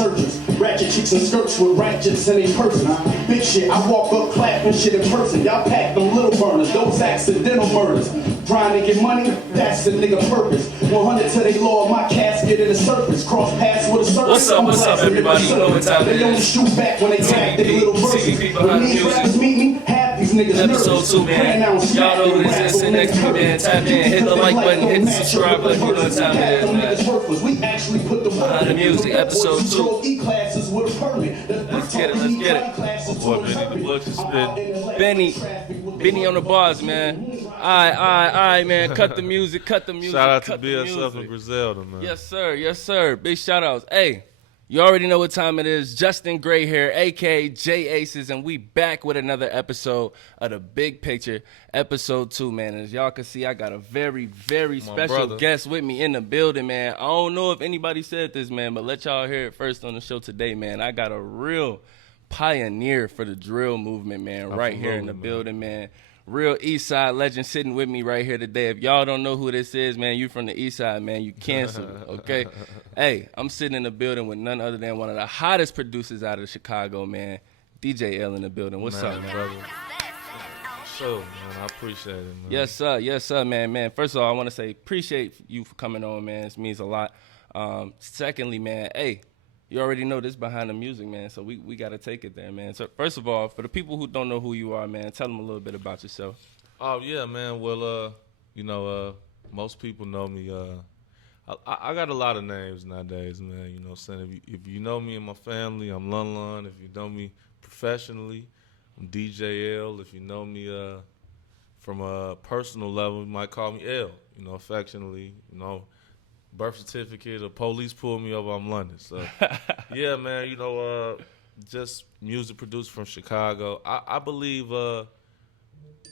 researchers. Ratchet chicks and skirts with ratchets in their purses. Big shit, I walk up clapping shit in person. Y'all pack them little burners, those accidental murders. Trying to get money, that's the nigga purpose. 100 to they law, my casket in the surface. Cross paths with a surface. What's up, everybody? You know what time it is. They only shoot back when they tag their little verses. TBP When behind the these rappers music. meet me, half these niggas Episode nervous. 2, man. Y'all know what it is. Sit next to me, man. Tap in, hit the like button, hit the subscribe button. You know what time it is, man. We actually put the Behind the music, episode 2. Let's get it. Boy, Benny the Butcher spitting. Benny on the bars, man. Alright, man. Cut the music. Shout out to BSF and Griselda, man. Yes, sir. Big shout outs. Hey, you already know what time it is. Justin Gray here, aka J Aces, and we back with another episode of The Big Picture, episode 2, man. As y'all can see, I got a very, very special guest with me in the building, man. I don't know if anybody said this, man, but let y'all hear it first on the show today, man. I got a real pioneer for the drill movement, man, right here in the building, man. Real East Side legend sitting with me right here today. If y'all don't know who this is, man, you from the East Side, man, you canceled, okay? Hey, I'm sitting in the building with none other than one of the hottest producers out of Chicago, man, DJ L in the building. What's up, man? Brother. So, man, I appreciate it, man. Yes, sir, man. First of all, I want to say appreciate you for coming on, man. This means a lot. Secondly, man, hey, you already know this behind the music, man, so we got to take it there, man. So first of all, for the people who don't know who you are, man, tell them a little bit about yourself. Oh, yeah, man. Well, most people know me. I got a lot of names nowadays, man. You know what I'm saying? If you know me and my family, I'm Lun Lun. If you know me professionally, I'm DJ L. If you know me from a personal level, you might call me L, you know, affectionately, you know. Birth certificate, the police pulled me over, I'm London. So, yeah, man, you know, just music produced from Chicago. I believe,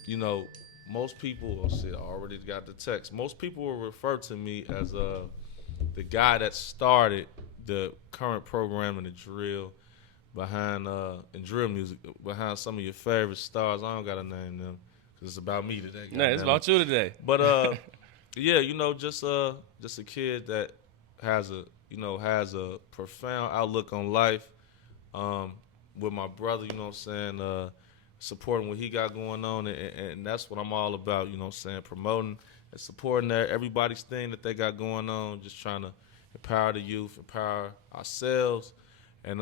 you know, most people, I already got the text. Most people will refer to me as the guy that started the current program in the drill behind, in drill music, behind some of your favorite stars. I don't got to name them because it's about me today. No, it's about you today. But, yeah, you know, just a kid that has a profound outlook on life. With my brother, you know what I'm saying, supporting what he got going on, and that's what I'm all about, you know what I'm saying, promoting and supporting everybody's thing that they got going on, just trying to empower the youth, empower ourselves, and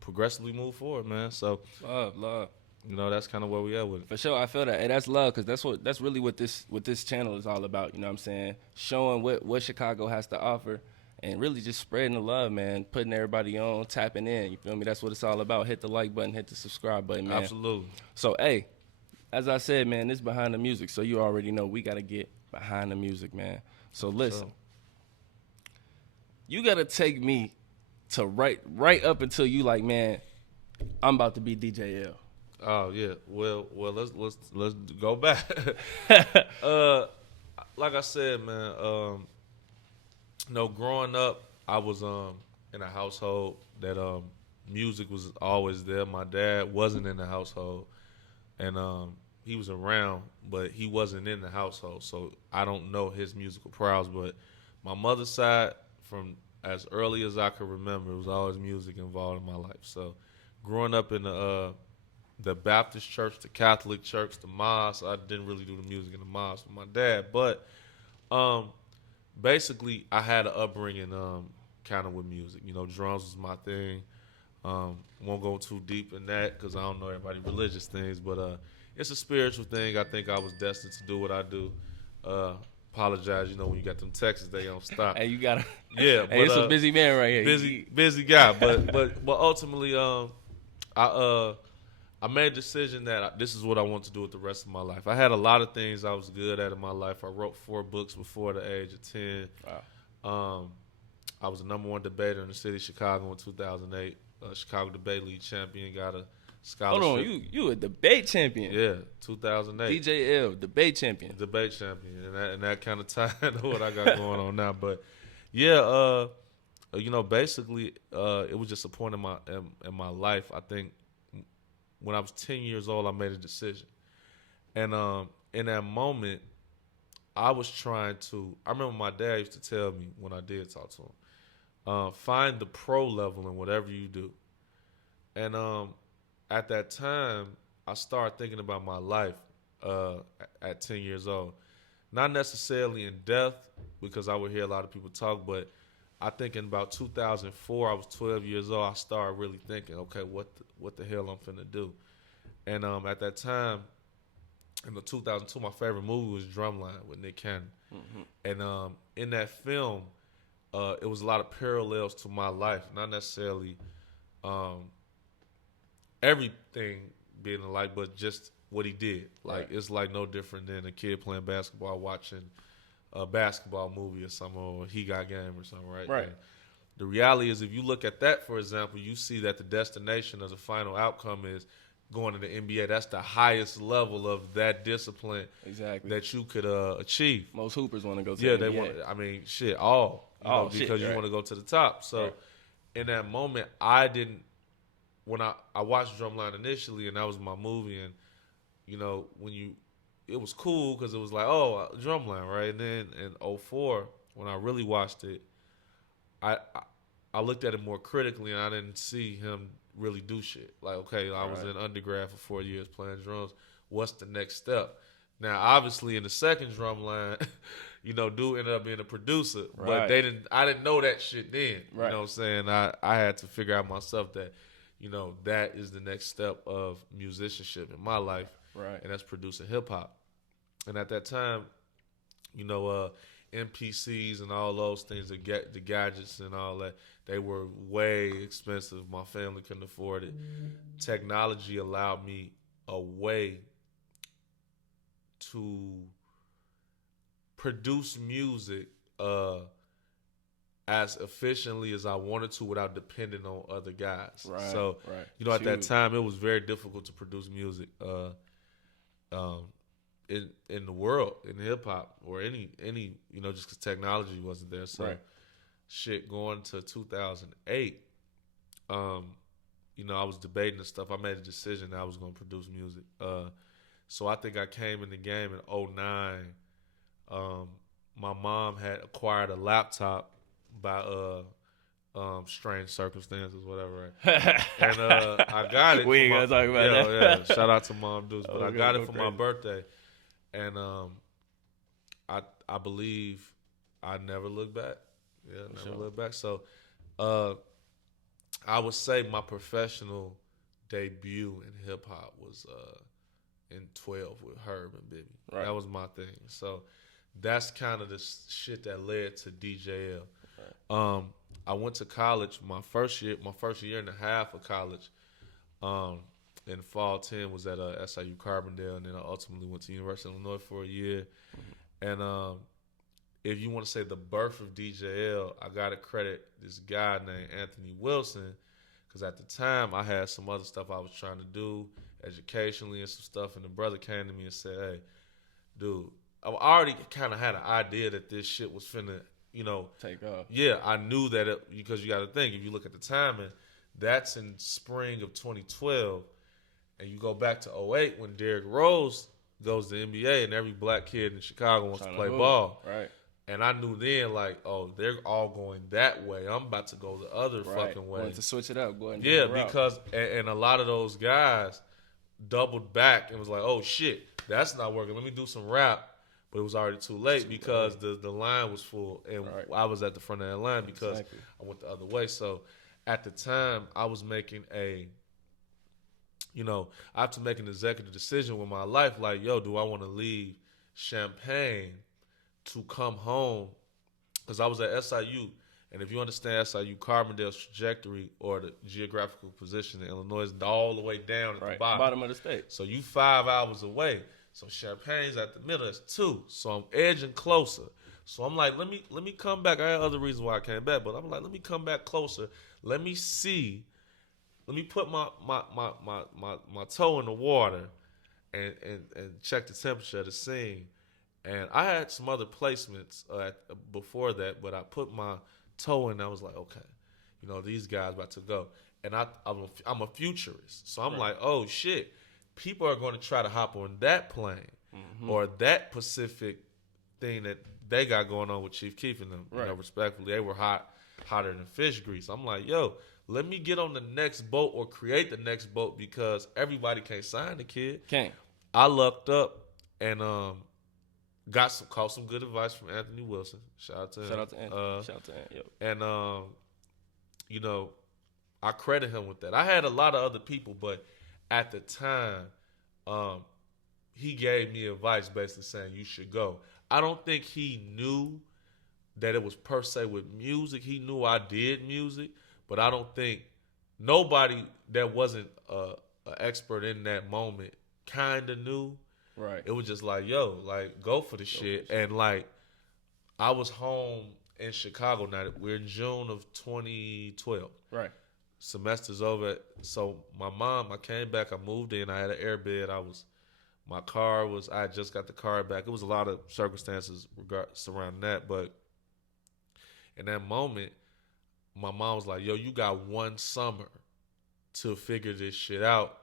progressively move forward, man. So Love. You know, that's kind of where we at with it. For sure, I feel that. Hey, that's love, because that's really what this channel is all about, you know what I'm saying? Showing what Chicago has to offer and really just spreading the love, man, putting everybody on, tapping in, you feel me? That's what it's all about. Hit the like button, hit the subscribe button, man. Absolutely. So, hey, as I said, man, this behind the music, so you already know we got to get behind the music, man. So listen, you got to take me to right up until you like, man, I'm about to be DJ L. Oh yeah, well, let's go back. Like I said, man, you know, growing up, I was in a household that music was always there. My dad wasn't in the household, and he was around, but he wasn't in the household. So I don't know his musical prowess. But my mother's side, from as early as I can remember, it was always music involved in my life. So growing up in the Baptist church, the Catholic church, the mosque. I didn't really do the music in the mosque with my dad, but basically I had an upbringing kind of with music. You know, drums was my thing. Won't go too deep in that because I don't know everybody's religious things, but it's a spiritual thing. I think I was destined to do what I do. Apologize, you know, when you got them texts, they don't stop. Hey, you gotta. Yeah, Hey, it's a busy man right here. Busy guy, but ultimately, I made a decision that this is what I want to do with the rest of my life. I had a lot of things I was good at in my life. I wrote 4 books before the age of 10. Wow. I was the #1 debater in the city of Chicago in 2008. Chicago Debate League champion, got a scholarship. Hold on, you a debate champion? Yeah, 2008. DJ L, debate champion. Debate champion, and that kind of tied into what I got going on now. But yeah, you know, basically, it was just a point in my life. I think when I was 10 years old, I made a decision, and in that moment, I was trying to. I remember my dad used to tell me when I did talk to him, find the pro level in whatever you do. And at that time, I started thinking about my life at 10 years old. Not necessarily in depth, because I would hear a lot of people talk, but I think in about 2004, I was 12 years old, I started really thinking, okay, what the hell I'm finna do? And at that time, in the 2002, my favorite movie was Drumline with Nick Cannon. And in that film, it was a lot of parallels to my life, not necessarily everything being alike, but just what he did. Like, it's like no different than a kid playing basketball, watching a basketball movie or something, or He Got Game or something, right? Right. And the reality is, if you look at that, for example, you see that the destination of the final outcome is going to the NBA. That's the highest level of that discipline Exactly. that you could achieve. Most hoopers want to go to Yeah, the they NBA. want. I mean, shit, all. Because you want to go to the top. So, in that moment, I didn't. When I watched Drumline initially, and that was my movie, and it was cool because it was like, oh, Drumline, right? And then in '04, when I really watched it, I looked at it more critically, and I didn't see him really do shit. Like, okay, I was in undergrad for 4 years playing drums. What's the next step? Now, obviously, in the second Drumline, dude ended up being a producer, but I didn't know that shit then. Right. You know what I'm saying? I had to figure out myself that, that is the next step of musicianship in my life. Right. And that's producing hip hop. And at that time, MPCs and all those things, the gadgets and all that, they were way expensive. My family couldn't afford it. Technology allowed me a way to produce music as efficiently as I wanted to without depending on other guys. Right. So, at that time, it was very difficult to produce music in the world, in hip hop, or any just because technology wasn't there. So, shit, going to 2008, I was debating and stuff. I made a decision that I was going to produce music. So I think I came in the game in '09. My mom had acquired a laptop by strange circumstances, whatever. Right? And I got it. We ain't gonna talk about that. Yeah. Shout out to Mom Deuce. But I got it for my birthday. And I believe I never look back. Yeah, never look back. So I would say my professional debut in hip hop was in 12 with Herb and Bibby. Right. That was my thing. So that's kind of the shit that led to DJL. Right. I went to college my first year and a half of college. In fall 10 was at SIU Carbondale, and then I ultimately went to University of Illinois for a year. Mm-hmm. And if you want to say the birth of DJL, I got to credit this guy named Anthony Wilson, because at the time I had some other stuff I was trying to do educationally and some stuff, and the brother came to me and said, hey, dude, I already kind of had an idea that this shit was finna, take off. Yeah, I knew that because you got to think, if you look at the timing, that's in spring of 2012, and you go back to 2008 when Derrick Rose goes to the NBA, and every black kid in Chicago wants to play ball. Right. And I knew then, like, oh, they're all going that way. I'm about to go the other fucking way. Wanted to switch it up. Go ahead and yeah, because and a lot of those guys doubled back and was like, oh, shit, that's not working. Let me do some rap. But it was already too late because the line was full. And I was at the front of that line because I went the other way. So at the time, I was making I have to make an executive decision with my life. Like, yo, do I want to leave Champaign to come home? Because I was at SIU. And if you understand SIU Carbondale's trajectory or the geographical position in Illinois is all the way down at the bottom of the state. So you 5 hours away. So Champagne's at the middle. That's 2. So I'm edging closer. So I'm like, let me come back. I had other reasons why I came back, but I'm like, let me come back closer. Let me see. Let me put my toe in the water and check the temperature of the scene. And I had some other placements before that, but I put my toe in. I was like, okay, these guys about to go. And I'm a futurist. So I'm like, oh, shit. People are going to try to hop on that plane or that Pacific thing that they got going on with Chief Keef and them. Respectfully, they were hot. hotter than fish grease. I'm like, yo, let me get on the next boat or create the next boat because everybody can't sign the kid. Can't. I lucked up and caught some good advice from Anthony Wilson. Shout out to him. Shout out to Anthony. Shout out to Anthony. And you know, I credit him with that. I had a lot of other people, but at the time, he gave me advice basically saying you should go. I don't think he knew that it was per se with music. He knew I did music, but I don't think nobody that wasn't an expert in that moment kind of knew. Right. It was just like, yo, like, go for the shit. And, like, I was home in Chicago now. We're in June of 2012. Right. Semester's over. So my mom, I came back. I moved in. I had an airbed. I had just got the car back. It was a lot of circumstances surrounding that. But in that moment, my mom was like, yo, you got one summer to figure this shit out,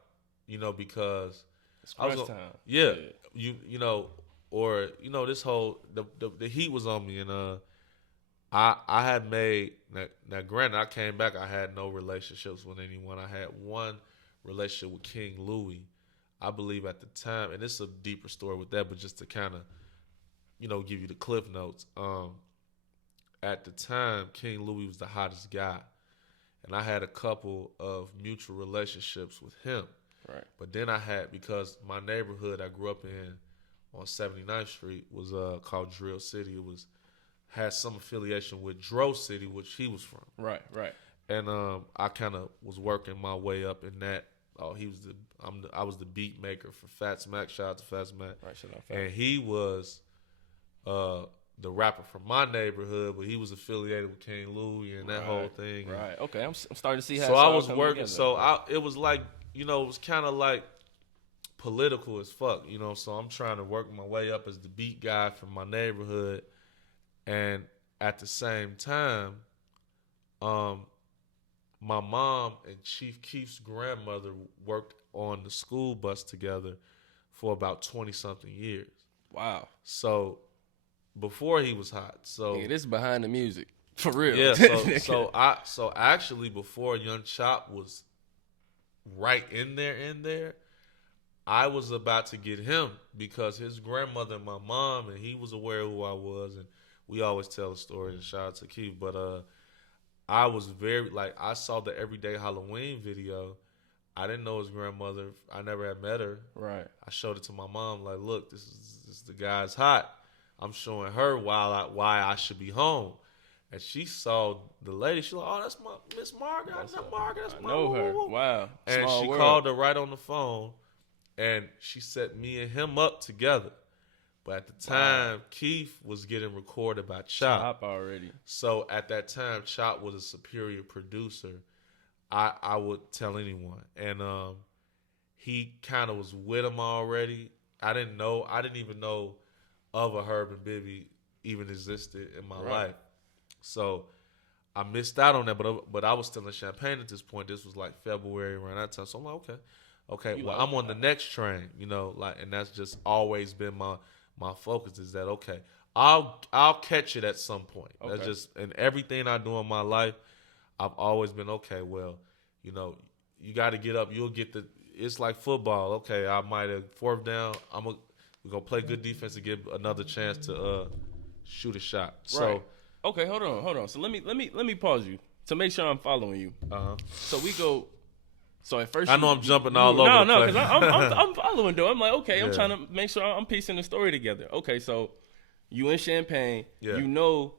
you know, because it's crunch time. Yeah, you know, or you know, this whole the heat was on me, and I had made now. Granted, I came back. I had no relationships with anyone. I had one relationship with King Louis, I believe at the time, and it's a deeper story with that, but just to kind of, you know, give you the cliff notes. At the time, King Louis was the hottest guy, and I had a couple of mutual relationships with him. Right. But then I had, because my neighborhood I grew up in on 79th Street was called Drill City. It had some affiliation with Dro City, which he was from. Right, right. And I kind of was working my way up in that. Oh, I was the beat maker for Fats Mac. Shout out to Fats Mac. Right, shout out Fats. And he was the rapper from my neighborhood, but he was affiliated with King Louis and that whole thing. Right. Okay, I'm starting to see how. So I was Together. working. It was like, you know, it was kind of like political as fuck, you know. So I'm trying to work my way up as the beat guy from my neighborhood, and at the same time, my mom and Chief Keef's grandmother worked on the school bus together for about 20-something years. Wow. So before he was hot, so this is behind the music for real. Yeah. So actually, before Young Chop was right in there, I was about to get him because his grandmother and my mom, and he was aware of who I was, and we always tell a story. And shout out to Keith, but I was very, like, I saw the Everyday Halloween video. I didn't know his grandmother. I never had met her. Right. I showed it to my mom, like, look, this is the guy's hot. I'm showing her why I should be home. And she saw the lady. She like, oh, that's my Miss Margaret. I know Margaret. That's I know her. Woo. Wow. And Small she world. called her right on the phone, and she set me and him up together. But at the time, Keith was getting recorded by Chop already. So at that time, Chop was a superior producer. I would tell anyone, and he kind of was with him already. I didn't even know of a Herb and Bibby even existed in my life. So I missed out on that, but I was still in Champaign at this point. This was like February around that time. So I'm like, okay, well, I'm on the next train, you know, like, and that's just always been my focus is that, okay, I'll catch it at some point. Okay. That's just, and everything I do in my life, I've always been, okay, well, you know, you got to get up. You'll get it's like football. Okay, I might have fourth down. We're going to play good defense to get another chance to shoot a shot. Right. So, okay, hold on. So let me pause you to make sure I'm following you. So we go. So at first, I know I'm jumping all over. No, because I'm following though. I'm like, okay, I'm trying to make sure I'm piecing the story together. Okay, so you in Champaign, you know,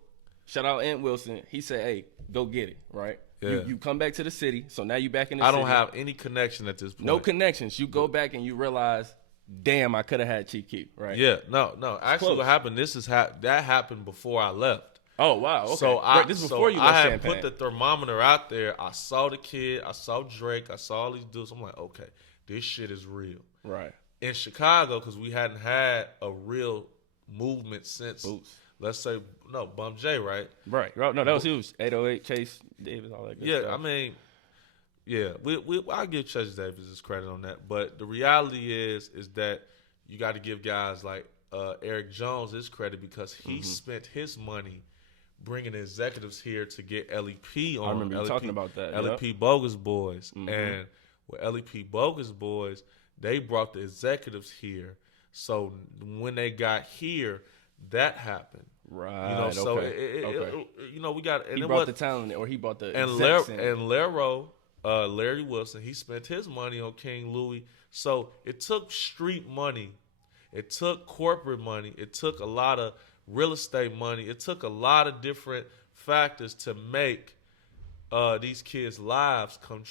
shout out Ant Wilson. He said, hey, go get it, right? Yeah. You come back to the city, so now you back in the city. I don't have any connection at this point. No connections. You go back and you realize, damn, I could have had Chief Keef, right? Yeah, no. Actually, what happened? That happened before I left. Oh wow! Okay. So this is before you left I had Champaign. put the thermometer out there. I saw the kid. I saw Drake. I saw all these dudes. I'm like, okay, this shit is real. Right. In Chicago, because we hadn't had a real movement since, let's say, Bum J, right? Right. No, that was huge. 808, Chase Davis, all that good stuff. Yeah, I mean, yeah, I'll give Chase Davis his credit on that. But the reality is that you got to give guys like Eric Jones his credit because he spent his money bringing executives here to get LEP on. I remember you talking about that. LEP Bogus Boys. And with LEP Bogus Boys, they brought the executives here. So when they got here, that happened. Right. You know, so okay. you know, we got, and he it brought was, the talent, or he brought the and execs in. and Larry Wilson, he spent his money on King Louis. So it took street money, it took corporate money, it took a lot of real estate money, it took a lot of different factors to make these kids' lives come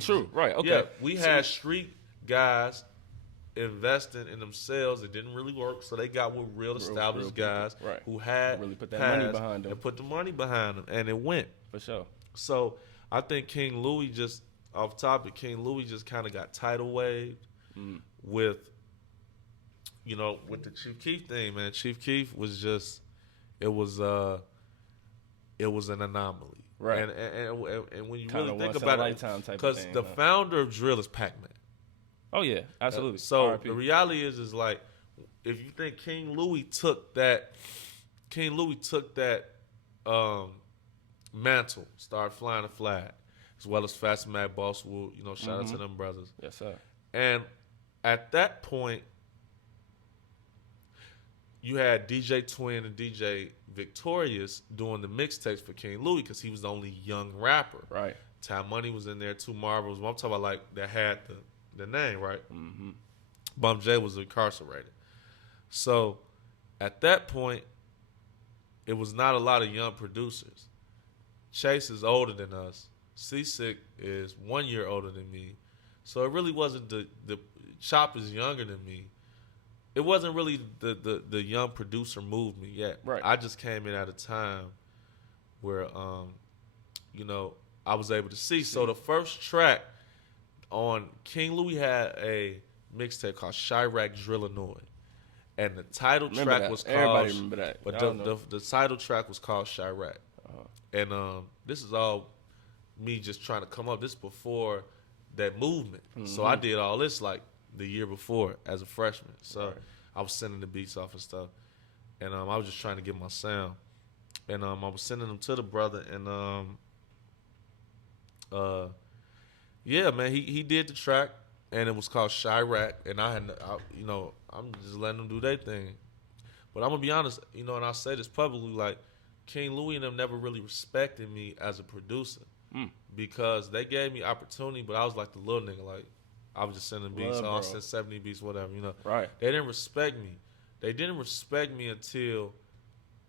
true. Right. Okay. Yeah, we had street guys investing in themselves. It didn't really work, so they got with real established guys who had really put that money behind them and put the money behind them, and it went for sure. So I think King Louis, just off topic, King Louis just kind of got tidal waved with the Chief Keef thing, man. Chief Keef was just it was an anomaly. Right. And when you Kinda really think once in about a it, lifetime type of because thing, the founder of drill is Pac-Man. Oh yeah, absolutely. So RIP. the reality is like, if you think King Louis took that mantle, started flying the flag, as well as Fats Mac, Boss Wu, shout out to them brothers. Yes, sir. And at that point, you had DJ Twin and DJ Victorious doing the mixtapes for King Louis because he was the only young rapper. Right. Ty Money was in there, Two Marvels. I'm talking about like that had the name, right? Mm-hmm. Bum J was incarcerated. So at that point, it was not a lot of young producers. Chase is older than us. Seasick is 1 year older than me. So it really wasn't the Chop is younger than me. It wasn't really the young producer movement yet. Right. I just came in at a time where I was able to see. So the first track on King Louis had a mixtape called Chirac Drillinois. And the title track was called. Everybody remember that. But the title track was called Chirac. And this is all me just trying to come up. This is before that movement. So I did all this like the year before as a freshman. So I was sending the beats off and stuff. And I was just trying to get my sound. And I was sending them to the brother. And yeah, man, he did the track. And it was called Chirac. And I'm just letting them do their thing. But I'm going to be honest, and I say this publicly, like, King Louis and them never really respected me as a producer because they gave me opportunity, but I was like the little nigga. Like, I was just sending beats. I sent 70 beats, whatever, Right. They didn't respect me. They didn't respect me until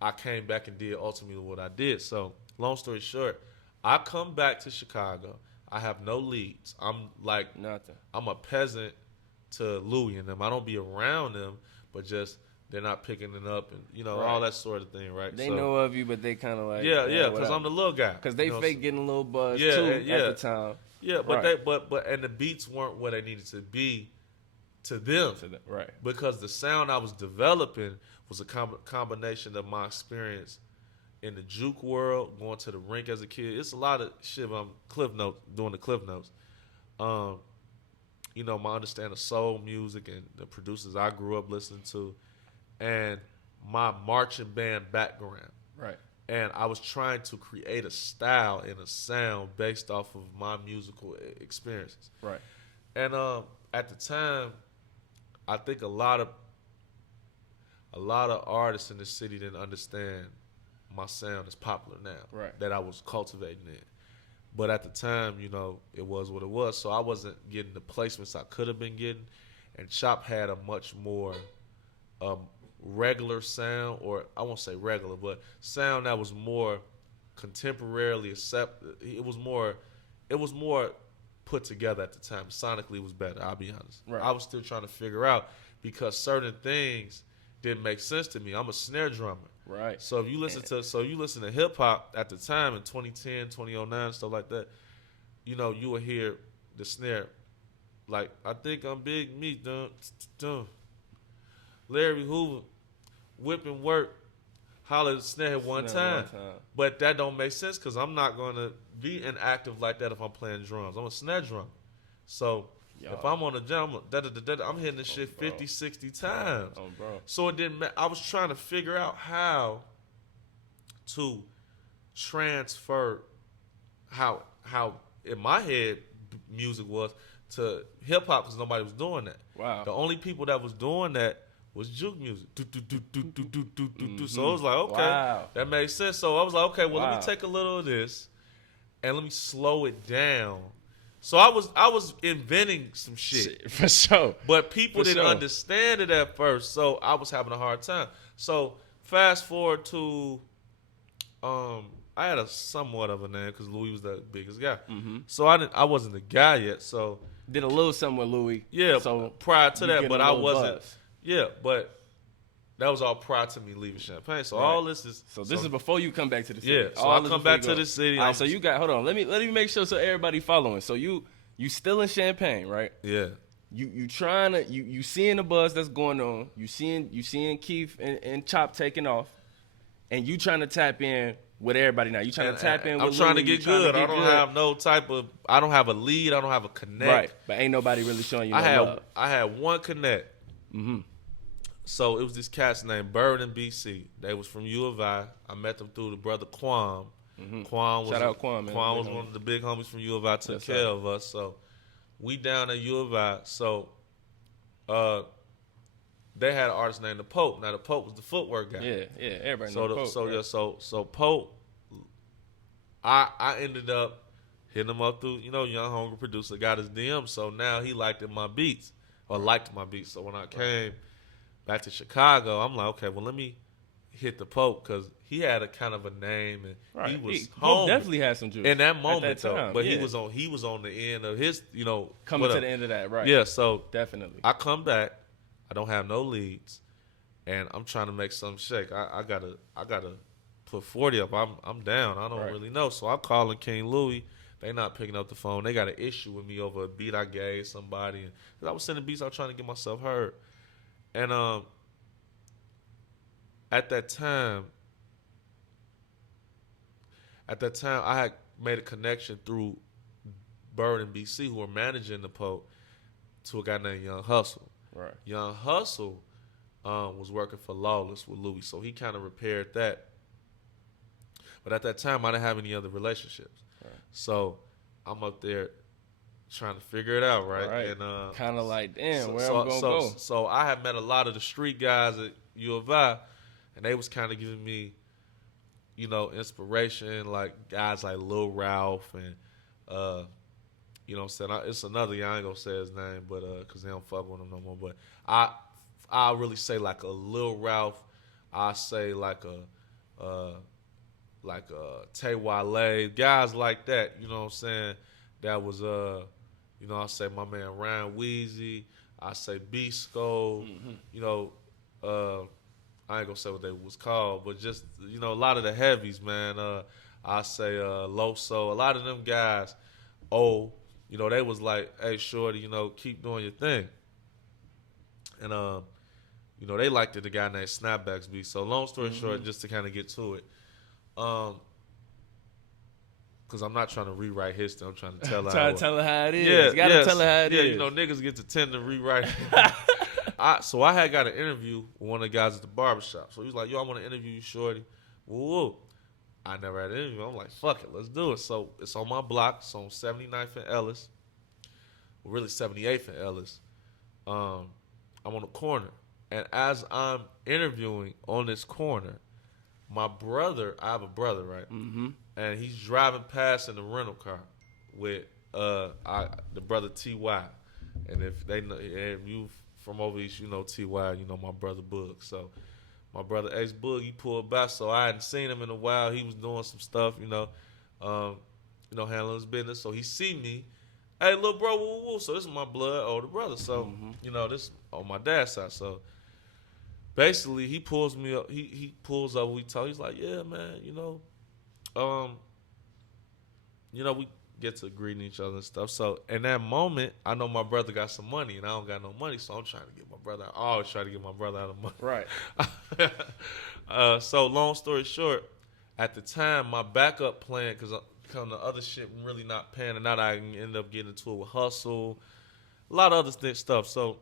I came back and did ultimately what I did. So, long story short, I come back to Chicago. I have no leads. I'm like nothing. I'm a peasant to Louis and them. I don't be around them, but just they're not picking it up and all that sort of thing, right? They know of you, but they kind of like because I'm the little guy. Because they fake getting a little buzz too at the time. Yeah, but they and the beats weren't what they needed to be to them. Right. Because the sound I was developing was a combination of my experience in the juke world, going to the rink as a kid. It's a lot of shit. I'm doing the cliff notes. My understanding of soul music and the producers I grew up listening to, and my marching band background. Right. And I was trying to create a style and a sound based off of my musical experiences. Right. And at the time, I think a lot of artists in the city didn't understand my sound is popular now. Right. That I was cultivating it. But at the time, it was what it was. So I wasn't getting the placements I could have been getting. And Chop had a much more regular sound, or I won't say regular, but sound that was more contemporarily accepted. It was more put together at the time. Sonically, it was better. I'll be honest. Right. I was still trying to figure out because certain things didn't make sense to me. I'm a snare drummer. Right. So if you listen to hip hop at the time in 2010, 2009, stuff like that, you will hear the snare. Like, I think I'm Big Meat, dun. Larry Hoover, whipping work, holler at the snare one time. But that don't make sense because I'm not going to be inactive like that if I'm playing drums. I'm a snare drummer. So if I'm on the drum, I'm hitting this shit 50, 60 times. Bro. So it didn't matter. I was trying to figure out how to transfer how in my head music was to hip hop because nobody was doing that. Wow. The only people that was doing that was juke music. So it was like, okay, Wow. that made sense. So I was like, okay, well, let Wow. me take a little of this and let me slow it down. So I was inventing some shit. For sure. But people For didn't sure. understand it at first, so I was having a hard time. So fast forward to, I had a somewhat of a name because Louis was the biggest guy. Mm-hmm. So I wasn't the guy yet. So Did a little something with Louis. yeah, So prior to you that, getting but a I little wasn't. buzz. Yeah, but that was all prior to me leaving Champaign. So Right. all this is. So this is before you come back to the city. Yeah, so All I this come before back you go. to the city. All right, I'm- so you got, hold on. Let me make sure so everybody following. So you still in Champagne, right? Yeah. You trying to you seeing the buzz that's going on. You seeing Keith and Chop taking off, and you trying to tap in with everybody now. You trying to tap in. I'm with trying to Louis, you get trying to good. get I don't good. have no type of. I don't have a lead. I don't have a connect. Right, but ain't nobody really showing you no love. I had one connect. Mm-hmm. So it was this cat's named Bird in BC. They was from U of I. I met them through the brother Quam. Quam was Shout out Quam, man. Quam Big was homie. one of the big homies from U of I. Took Yes, care sir. of us. So we down at U of I. So they had an artist named the Pope. Now the Pope was the footwork guy. Yeah, everybody So know Pope, right? so Pope, I ended up hitting him up through young hungry producer, got his DM. So now he liked my beats. So when I came back to Chicago, I'm like, okay, well let me hit the Pope because he had a kind of a name and Right. he was Pope home definitely had some juice in that at moment that though. time, But yeah. he was on the end of his coming to whatever. the end of that, right? Yeah, so Definitely. I come back, I don't have no leads, and I'm trying to make something shake. I gotta put 40 up. I'm down. I don't Right. really know. So I'm calling King Louis. They not picking up the phone. They got an issue with me over a beat I gave somebody. And, 'cause I was sending beats, I was trying to get myself heard. And at that time I had made a connection through Bird and BC who were managing the Pope to a guy named Young Hustle. Right. Young Hustle was working for Lawless with Louis, so he kind of repaired that. But at that time, I didn't have any other relationships. Right. So I'm up there trying to figure it out, right? Right. And Kind of like, damn, where so, I'm gonna so, go? so I had met a lot of the street guys at U of I, and they was kind of giving me, inspiration, like guys like Lil Ralph and, what I'm saying? It's another guy, I ain't gonna say his name, but because they don't fuck with him no more. But I really say like a Lil Ralph. I say like a Tay Wale, guys like that. You know what I'm saying? That was I say my man Ryan Weezy. I say Bisco. I ain't gonna say what they was called, but just a lot of the heavies, man. I say Loso. A lot of them guys. They was like, hey, shorty, keep doing your thing. And they liked it. The guy named Snapbacks beat. So long story short, just to kind of get to it, because I'm not trying to rewrite history. I'm trying to tell her. Try to tell her how it is. Yeah, You gotta tell her how it yeah, is. niggas get to tend to rewrite. So I had got an interview with one of the guys at the barbershop. So he was like, yo, I want to interview you, shorty. Woo. I never had an interview. I'm like, fuck it, let's do it. So it's on my block. It's on 79th and Ellis. Well, really 78th and Ellis. I'm on the corner. And as I'm interviewing on this corner, my brother, I have a brother, right? Mm-hmm. And he's driving past in the rental car with the brother T.Y. And if they know, and you from over east, T.Y., my brother Boog. So my brother Ace Boog, he pulled back. So I hadn't seen him in a while. He was doing some stuff, handling his business. So he see me. Hey, little bro, woo, woo. So this is my blood older brother. So, this on my dad's side. So basically, he pulls me up. He pulls up. We talk. He's like, yeah, man, we get to greeting each other and stuff. So in that moment, I know my brother got some money, and I don't got no money. So I'm trying to get my brother. I always try to get my brother out of money. Right. So long story short, at the time, my backup plan, because the other shit really not panning out, I end up getting into it with Hustle, a lot of other stuff. So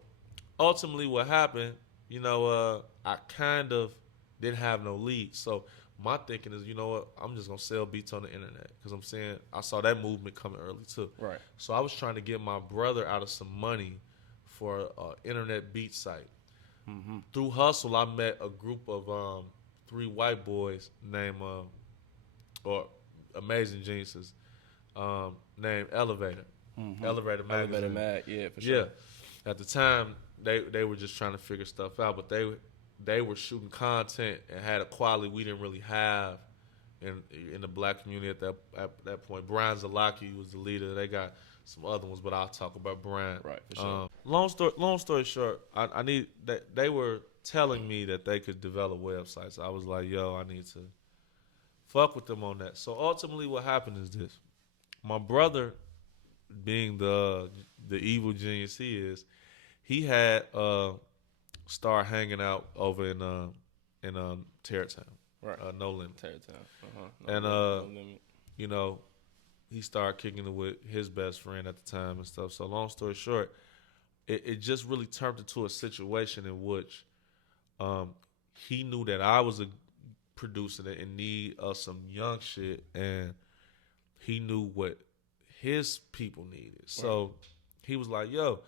ultimately what happened, I kind of didn't have no lead. So my thinking is, you know what? I'm just gonna sell beats on the internet because I'm saying I saw that movement coming early too. Right. So I was trying to get my brother out of some money for an internet beat site. Mm-hmm. Through Hustle, I met a group of 3 white boys named or amazing geniuses named Elevator. Mm-hmm. Elevator Magazine. Elevator Mag, yeah, for sure. Yeah. At the time, they were just trying to figure stuff out, but they were shooting content and had a quality we didn't really have in the black community at that point. Brian Zalaki was the leader. They got some other ones, but I'll talk about Brian. Right, for sure. Long story short, I need they were telling me that they could develop websites. I was like, yo, I need to fuck with them on that. So ultimately, what happened is this: my brother, being the evil genius he is, he had started hanging out over in Tarrytown, Right. No Limit. Tarrytown. And you know, he started kicking it with his best friend at the time and stuff. So long story short, it just really turned into a situation in which he knew that I was producing it in need of some young shit, and he knew what his people needed. So he was like, yo,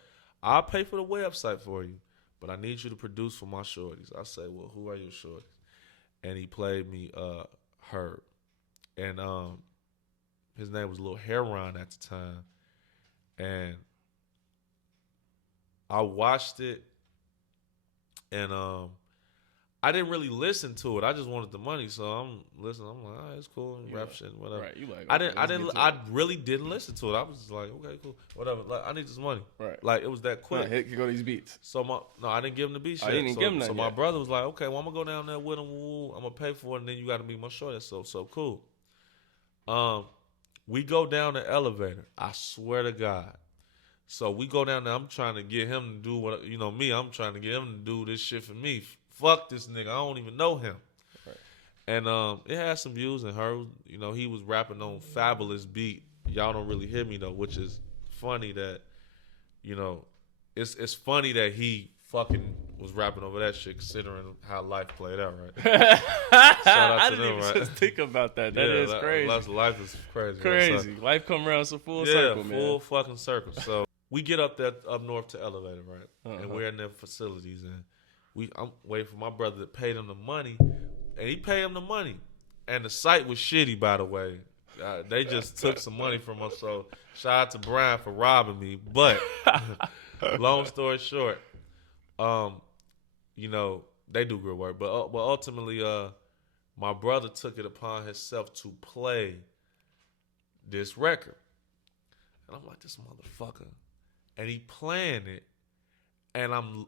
I'll pay for the website for you, but I need you to produce for my shorties. I say, well, who are your shorties? And he played me Herb. And his name was Lil Heron at the time. And I watched it, and I didn't really listen to it. I just wanted the money, so I'm listening. I'm like, it's cool, rap shit, whatever. Right, you like? I really didn't listen to it. I was just like, okay, cool, whatever. Like, I need this money. Right. Like, it was that quick. Here go these beats. So I didn't give him the beat shit. You didn't give him that So yet. my brother was like, okay, well, I'm gonna go down there with him. I'm gonna pay for it, and then you got to meet my shorty. So cool. We go down the elevator. I swear to God. So we go down there. I'm trying to get him to do what, me. I'm trying to get him to do this shit for me. Fuck this nigga. I don't even know him. Right. And it had some views, and he was rapping on Fabulous beat. Y'all don't really hear me though, which is funny that, it's funny that he fucking was rapping over that shit, considering how life played out, right? Shout out I to didn't them, even right? just think about that. That is crazy. Life is crazy. Crazy. Right? So, Life come around so full circle, man. full fucking circle. So we get up north to Elevator, right? And we're in their facilities, and I'm waiting for my brother to pay them the money, and he paid him the money, and the site was shitty, by the way. They just took some money from us. So shout out to Brian for robbing me. But long story short, they do good work. But ultimately, my brother took it upon himself to play this record, and I'm like, this motherfucker, and he playing it, and I'm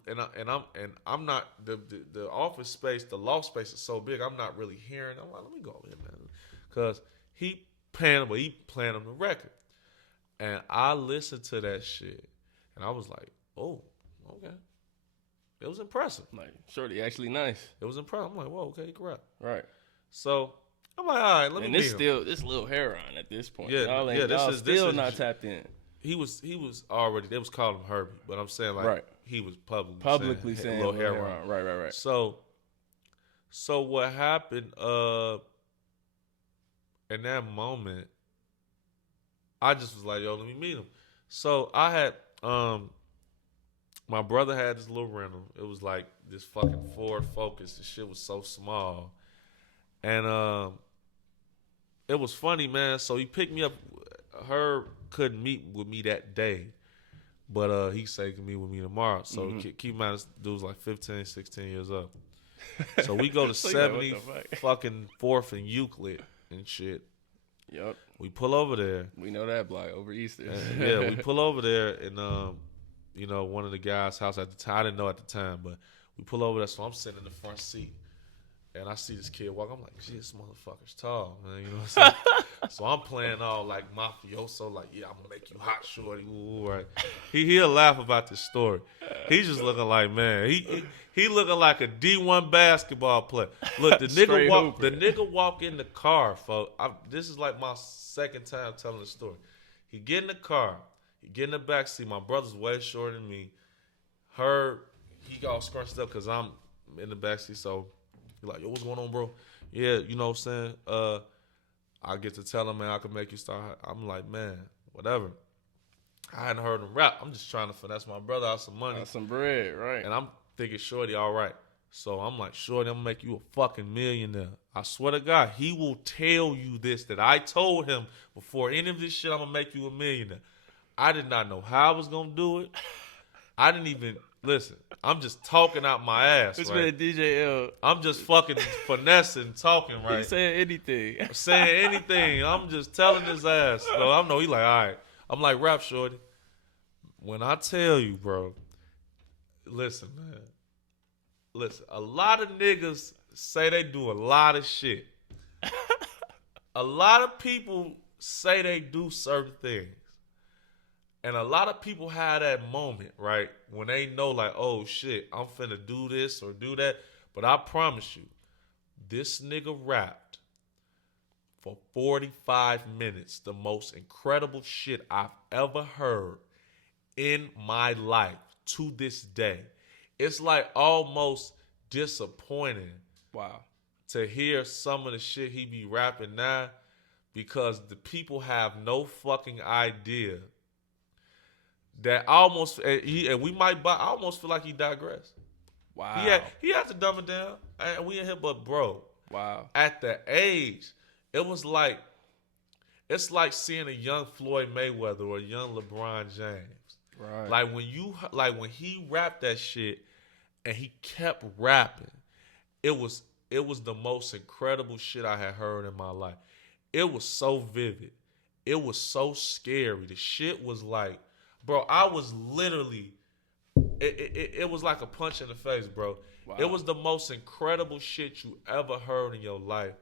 not the office space, the loft space is so big, I'm not really hearing. I'm like, let me go over here, man, because he playing on the record, and I listened to that shit, and I was like, oh, okay. It was impressive. Like, shorty, actually nice. It was impressive. I'm like, whoa, okay, correct. Right. So I'm like, all right, let me meet him. This little hair on at this point. Yeah, Y'all still not tapped in. He was already. They was calling him Herbie, but I'm saying like he was publicly saying little hair on. Right. So what happened? In that moment, I just was like, yo, let me meet him. So I had my brother had this little rental. It was like this fucking Ford Focus. The shit was so small. And it was funny, man. So he picked me up. Herb couldn't meet with me that day, but he said he could meet with me tomorrow. So keep in mind, this dude's like 15, 16 years old. So we go to 70 fucking 4th and Euclid and shit. Yep. We pull over there. We know that block over Easter. Yeah, we pull over there, and one of the guys' house at the time. I didn't know at the time, but we pull over there. So I'm sitting in the front seat, and I see this kid walk. I'm like, gee, this motherfucker's tall, man. You know what I'm saying? So I'm playing all like mafioso, like, yeah, I'm gonna make you hot, shorty. Ooh, right. He'll laugh about this story. He's just looking like, man, he looking like a D1 basketball player. Look, the nigga walk in the car, folks. This is like my second time telling the story. He get in the car, he get in the back seat. My brother's way shorter than me. He got all scrunched up because I'm in the back seat, so He's like, yo, what's going on, bro? Yeah, you know what I'm saying? I get to tell him, man, I can make you start. I'm like, man, whatever. I hadn't heard him rap. I'm just trying to finesse my brother out some money. Some bread, right. And I'm thinking, Shorty, all right. So I'm like, Shorty, I'm going to make you a fucking millionaire. I swear to God, he will tell you this, that I told him before any of this shit, I'm going to make you a millionaire. I did not know how I was going to do it. I didn't even, listen, I'm just talking out my ass, It's right? been DJ L. I'm just fucking finessing, talking, right? He's saying anything. Saying anything. I'm just telling his ass. So I know he like, all right. I'm like, rap, Shorty. When I tell you, bro, listen, man. Listen, a lot of niggas say they do a lot of shit. A lot of people say they do certain things. And a lot of people have that moment, right? When they know like, oh shit, I'm finna do this or do that. But I promise you, this nigga rapped for 45 minutes, the most incredible shit I've ever heard in my life to this day. It's like almost disappointing. Wow. To hear some of the shit he be rapping now, because the people have no fucking idea that I almost, and we might buy, I almost feel like he digressed. Wow. He had to dumb it down. And we in here, but bro, Wow. at the age, it was like, it's like seeing a young Floyd Mayweather or a young LeBron James. Right. Like when he rapped that shit and he kept rapping, it was the most incredible shit I had heard in my life. It was so vivid. It was so scary. The shit was like, bro, I was literally, it was like a punch in the face, bro. Wow. It was the most incredible shit you ever heard in your life,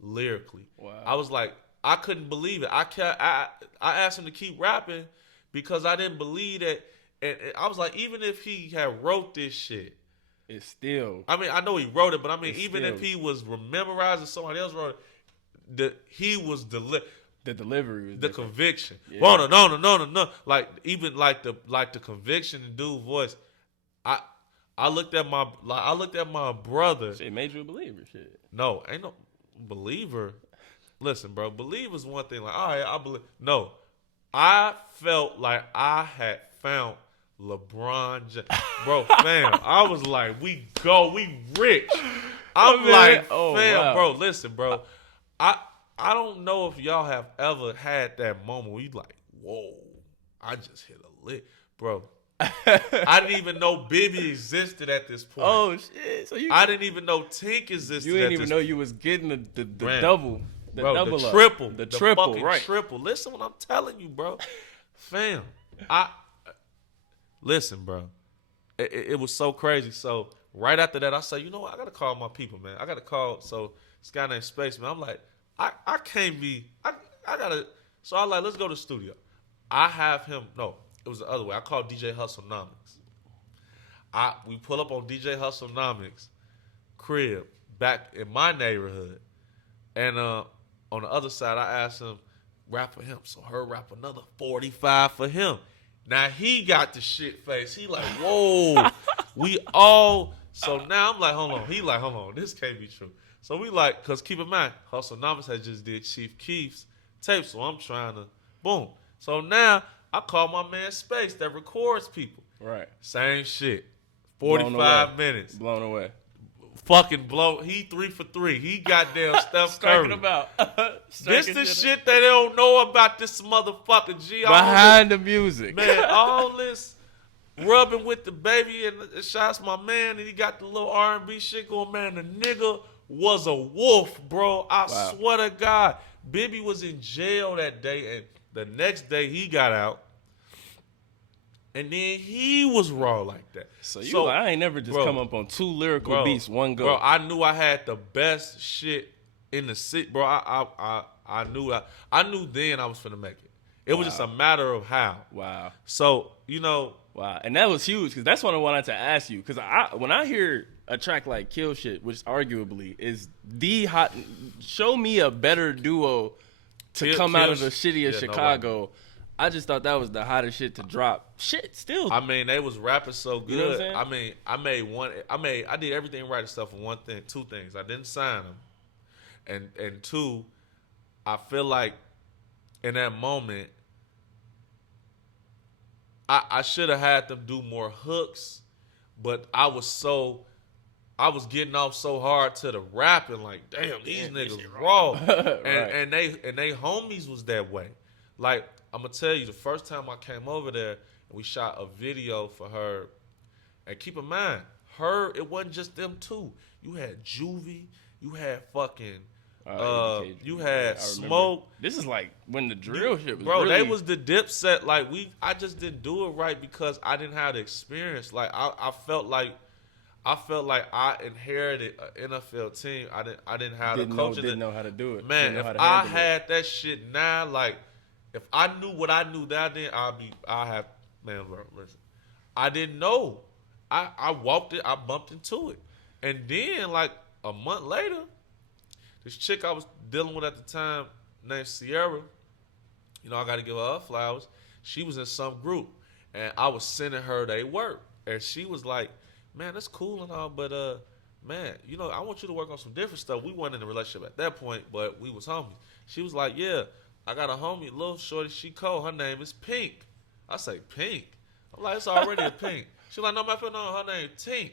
lyrically. Wow. I was like, I couldn't believe it. I asked him to keep rapping because I didn't believe that. And I was like, even if he had wrote this shit, it's still. I mean, I know he wrote it, but I mean, It's even still, if he was memorizing somebody else wrote it, he was the delivery was the different. conviction. Yeah. Well, no. Like even like the conviction in dude's voice. I looked at my brother. Shit made you a believer. Shit. No, ain't no believer. Listen, bro, believer's one thing. Like, all right, I believe. No, I felt like I had found LeBron James. Bro, fam, I was like, we rich. I'm like, fam, wow. bro, listen, bro. I don't know if y'all have ever had that moment where you like, whoa, I just hit a lick. Bro, I didn't even know Bibby existed at this point. Oh, shit. So I didn't even know Tink existed you didn't at even this know you was getting the Man. double. The bro, double the up. triple. The The triple, fucking right. triple. Listen what I'm telling you, bro. Fam, listen, bro. It was so crazy. So right after that, I said, you know what? I got to call my people, man. I got to call. So this guy named Spaceman. I'm like, I can't be, I got to. So I like, let's go to the studio. I have him, no, it was the other way. I called DJ Hustlenomics. We pull up on DJ Hustlenomics crib back in my neighborhood. And on the other side, I asked him, rap for him. So her rap another 45 for him. Now he got the shit face. He like, whoa, we all. So now I'm like, hold on. He like, hold on, this can't be true. So we like, because keep in mind, Hustlenomics had just did Chief Keef's tape. So I'm trying to, boom. So now I call my man Space that records people. Right. Same shit. 45 minutes. Blown away. Fucking blow. He 3 for 3. He goddamn Steph Curry. Striking about. This the shit they don't know about this motherfucker G. Behind the music. Man, all this rubbing with the baby and shots my man and he got the little R&B shit going, man. The nigga was a wolf, bro. I swear to God. Bibby was in jail that day and the next day he got out. And then he was raw like that. So I ain't never just come up on two lyrical beats, one go. Bro, I knew I had the best shit in the city. Bro, I knew then I was finna make it. It was just a matter of how. Wow. So, you know. Wow. And that was huge because that's what I wanted to ask you. Because when I hear a track like Kill Shit, which arguably is the hot, show me a better duo to come out of the city of Chicago. I just thought that was the hottest shit to drop. Shit, still. I mean, they was rapping so good. You know what I'm saying? I did everything right except for one thing, two things. I didn't sign them, and two, I feel like in that moment, I should have had them do more hooks, but I was getting off so hard to the rapping, like, damn, these niggas raw. Right. and they homies was that way. Like, I'm gonna tell you, the first time I came over there and we shot a video for her, and keep in mind, it wasn't just them two. You had Juvie, you had fucking you had Smoke. This is like when the drill shit was Bro, really... they was the Dipset. Like, I just didn't do it right because I didn't have the experience. Like, I felt like I inherited an NFL team. I didn't have the coaching. Didn't know how to do it. Man, if I had that shit now, like, if I knew what I knew that then, man, bro, listen. I didn't know. I walked it, I bumped into it. And then, like, a month later, this chick I was dealing with at the time named Sierra, you know, I got to give her flowers. She was in some group, and I was sending her their work. And she was like, man, that's cool and all, but, man, you know, I want you to work on some different stuff. We weren't in a relationship at that point, but we was homies. She was like, yeah, I got a homie, little shorty, she cold. Her name is Pink. I say, Pink? I'm like, it's already a Pink. She like, no, my friend, no, her name Tink.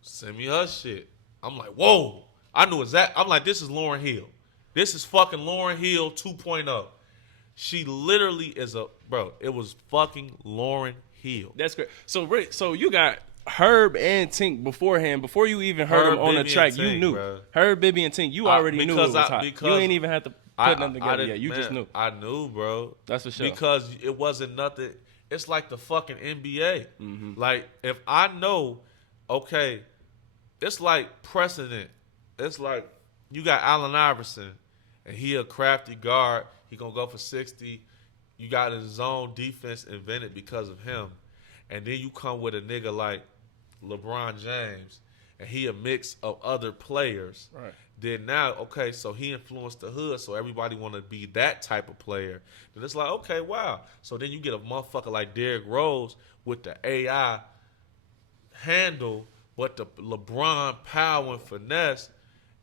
Send me her shit. I'm like, whoa. I knew exactly. I'm like, this is Lauryn Hill. This is fucking Lauryn Hill 2.0. She literally is it was fucking Lauryn Hill. That's great. So you got Herb and Tink beforehand, before you even heard them on the track, you knew. Bro. Herb, Bibby, and Tink, you already knew it was hot. You ain't even have to put them together yet. You just knew. I knew, bro. That's for sure. Because it wasn't nothing. It's like the fucking NBA. Mm-hmm. Like, if I know, okay, it's like precedent. It's like you got Allen Iverson, and he a crafty guard. He gonna go for 60. You got his zone defense invented because of him. And then you come with a nigga like LeBron James, and he a mix of other players. Right. Then now, okay, so he influenced the hood, so everybody want to be that type of player. Then it's like, okay, wow. So then you get a motherfucker like Derrick Rose with the AI handle, but the LeBron power and finesse,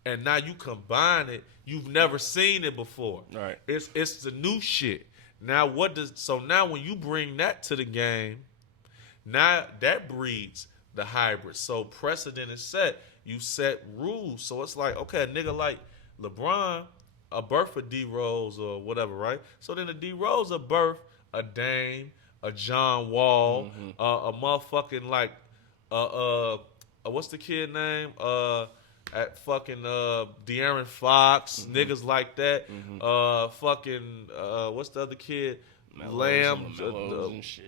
and now you combine it. You've never seen it before. Right. It's the new shit. Now now when you bring that to the game, now that breeds the hybrid. So precedent is set. You set rules. So it's like, okay, a nigga like LeBron, a birth for D Rose or whatever, right? So then the D Rose a birth a Dame, a John Wall, a motherfucking like what's the kid name? At fucking De'Aaron Fox, niggas like that. What's the other kid? Lamb,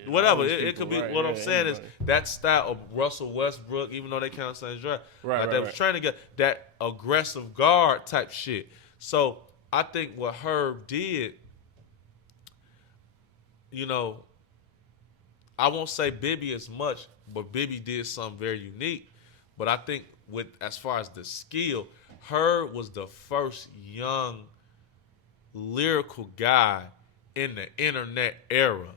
whatever. It could be. Right, what I'm saying is that style of Russell Westbrook, even though they count the same draft, they was trying to get that aggressive guard type shit. So I think what Herb did, you know, I won't say Bibby as much, but Bibby did something very unique. But I think as far as the skill, Herb was the first young lyrical guy in the internet era.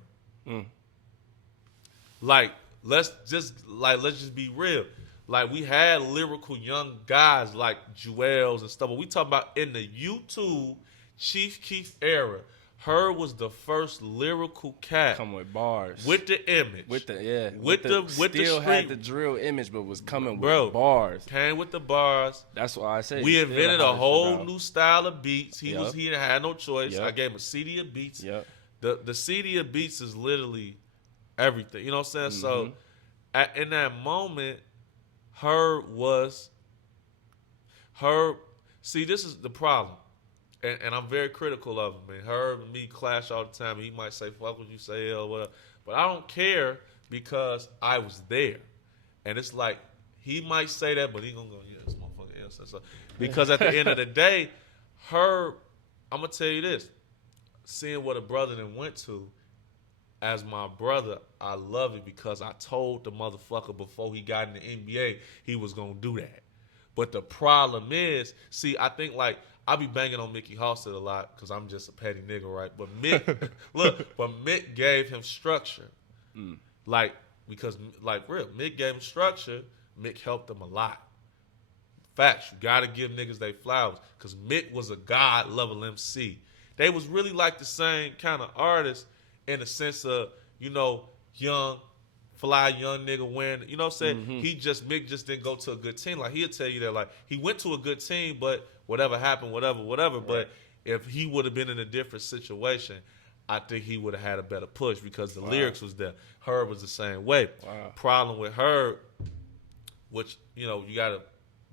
Like, let's just be real. Like, we had lyrical young guys like Jewels and stuff, but we talk about in the YouTube Chief Keef era. Herb was the first lyrical cat. Come with bars. With the image. Still had the drill image, but was coming with bars. Came with the bars. That's why I say we invented a whole new style of beats. He had no choice. I gave him a CD of beats. Yep. The CD of beats is literally everything. You know what I'm saying? So in that moment, see, this is the problem. And I'm very critical of him, man. Herb and me clash all the time. He might say, fuck what you say, or whatever. But I don't care because I was there. And it's like, he might say that, but he gonna go, yeah, this motherfucker else. So, because at the end of the day, Herb, I'm gonna tell you this. Seeing what a brother then went to, as my brother, I love it because I told the motherfucker before he got in the NBA he was gonna do that. But the problem is, see, I think like I be banging on Mickey Halstead a lot because I'm just a petty nigga, right? But Mick, Mick gave him structure, like because like real Mick gave him structure. Mick helped him a lot. Facts, you gotta give niggas they flowers because Mick was a god level MC. They was really like the same kind of artist in the sense of young. Fly young nigga wearing, you know what I'm saying? Mick just didn't go to a good team. Like he'll tell you that like he went to a good team, but whatever happened, whatever. Right. But if he would have been in a different situation, I think he would have had a better push because the lyrics was there. Herb was the same way. Wow. Problem with Herb, which, you gotta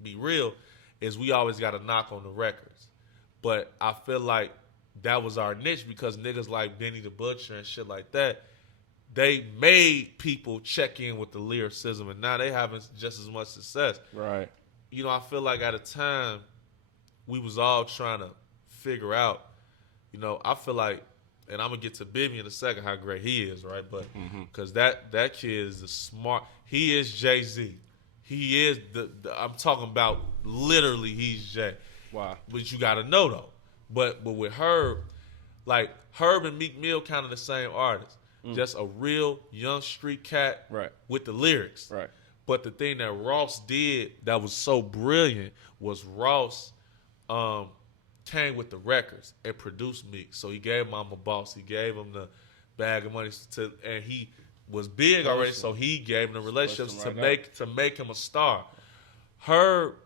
be real, is we always gotta knock on the records. But I feel like that was our niche because niggas like Benny the Butcher and shit like that, they made people check in with the lyricism, and now they having just as much success. Right. I feel like at a time we was all trying to figure out. I feel like, and I'm gonna get to Bibby in a second how great he is, right? But because that kid is the smart. He is Jay-Z. He is the I'm talking about literally. He's Jay. Wow. But you gotta know though. But with Herb, like Herb and Meek Mill, kind of the same artist. Just a real young street cat with the lyrics. Right. But the thing that Ross did that was so brilliant was Ross came with the records and produced Meek. So he gave him a boss. He gave him the bag of money and he was big already. So he gave him the relationships to make him a star. Herb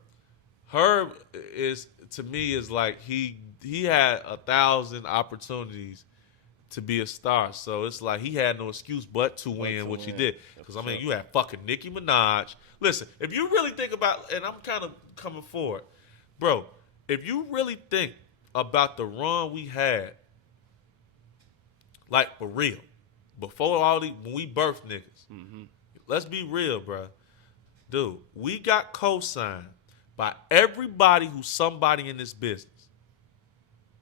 is to me is like he had 1,000 opportunities to be a star. So it's like he had no excuse but to win, which he did. Because, you had fucking Nicki Minaj. Listen, if you really think about, and I'm kind of coming forward, bro, if you really think about the run we had, like for real, before when we birthed niggas, let's be real, bro. Dude, we got co-signed by everybody who's somebody in this business.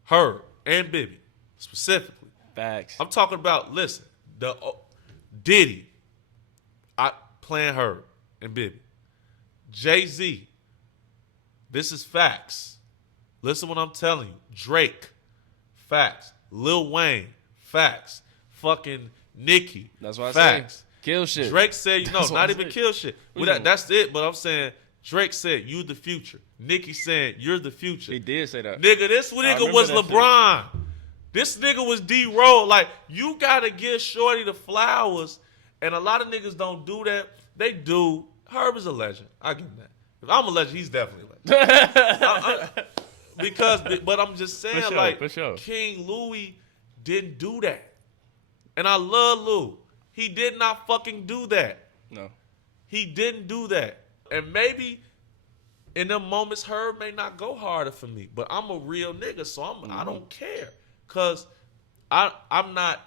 Her and Bibby, specifically. Facts. I'm talking about, listen, the Diddy, playing Herb and Bibby. Jay-Z, this is facts. Listen what I'm telling you. Drake, facts. Lil Wayne, facts. Fucking Nicki, that's why I facts. Say kill shit. Drake said, not even kill shit. That's it, but I'm saying Drake said, you the future. Nicki saying, you're the future. He did say that. Nigga, this nigga was LeBron. Shit. This nigga was D-Roll. Like, you got to give Shorty the flowers, and a lot of niggas don't do that. They do. Herb is a legend. I give him that. If I'm a legend, he's definitely a legend. But I'm just saying, for sure. King Louis didn't do that. And I love Lou. He did not fucking do that. No. He didn't do that. And maybe in them moments, Herb may not go harder for me. But I'm a real nigga, so I don't care. Because I'm not,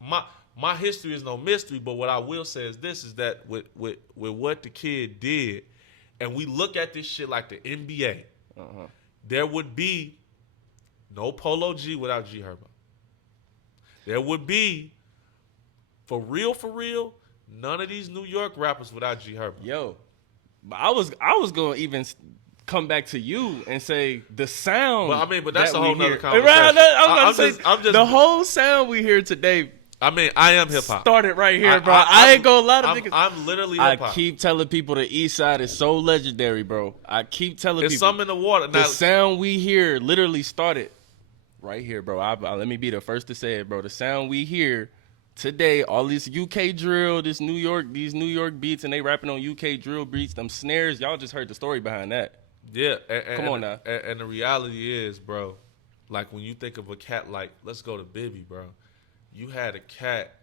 my history is no mystery, but what I will say is this, is that with what the kid did, and we look at this shit like the NBA, there would be no Polo G without G Herbo. There would be, for real, none of these New York rappers without G Herbo. Yo, I was going to even come back to you and say the sound. But that's a whole nother conversation. I'm just the whole sound we hear today. I am hip hop. Started right here, bro. I ain't gonna lie to niggas. I'm literally hip hop. I keep telling people the East Side is so legendary, bro. I keep telling people. There's something in the water. The sound we hear literally started right here, bro. Let me be the first to say it, bro. The sound we hear today, all this UK drill, these New York beats, and they rapping on UK drill beats, them snares. Y'all just heard the story behind that. Yeah, come on now. And the reality is, bro, like when you think of a cat, like let's go to Bibby, bro. You had a cat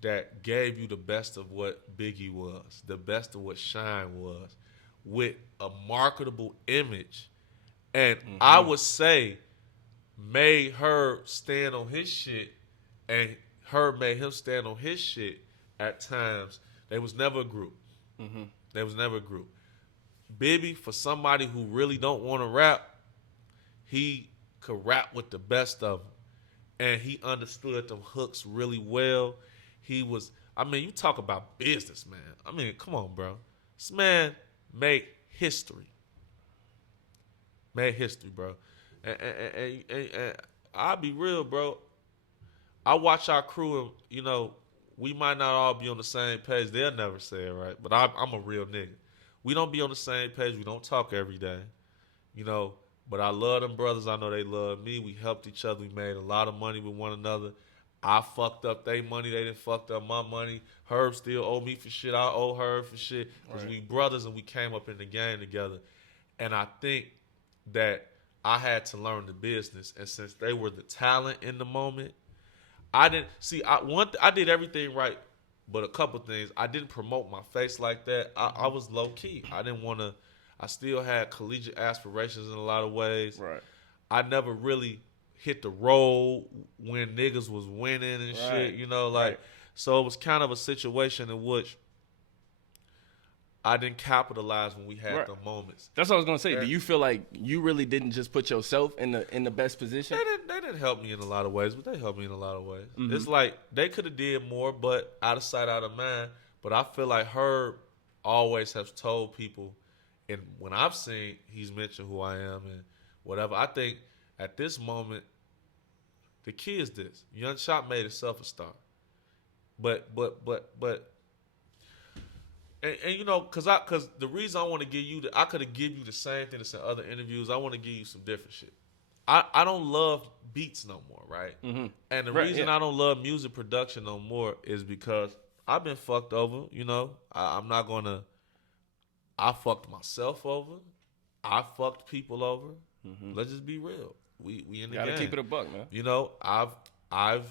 that gave you the best of what Biggie was, the best of what Shine was, with a marketable image, and I would say made her stand on his shit, and her made him stand on his shit at times. They was never a group. They was never a group. Bibby, for somebody who really don't want to rap, he could rap with the best of them. And he understood them hooks really well. He was, you talk about business, man. Come on, bro. This man made history. made history, bro. And I'll be real, bro. I watch our crew, and we might not all be on the same page. They'll never say it, right? But I'm a real nigga. We don't be on the same page. We don't talk every day, But I love them brothers. I know they love me. We helped each other. We made a lot of money with one another. I fucked up their money. They didn't fucked up my money. Herb still owe me for shit. I owe her for shit. Because we brothers and we came up in the game together. And I think that I had to learn the business. And since they were the talent in the moment, I didn't see. I did everything right, but a couple things. I didn't promote my face like that. I was low key. I didn't want to. I still had collegiate aspirations in a lot of ways. Right. I never really hit the road when niggas was winning and shit. So it was kind of a situation in which I didn't capitalize when we had the moments. That's what I was gonna say. Do you feel like you really didn't just put yourself in the best position? They didn't help me in a lot of ways, but they helped me in a lot of ways. Mm-hmm. It's like they could have did more, but out of sight, out of mind. But I feel like Herb always has told people, and when I've seen, he's mentioned who I am and whatever. I think at this moment, the key is this: Young Chop made himself a star, but. And cause the reason I want to give you I could have give you the same thing that's in other interviews. I want to give you some different shit. I don't love beats no more, right? Mm-hmm. And the reason I don't love music production no more is because I've been fucked over. I'm not gonna. I fucked myself over. I fucked people over. Mm-hmm. Let's just be real. We in the game. Gotta keep it a buck, man. I've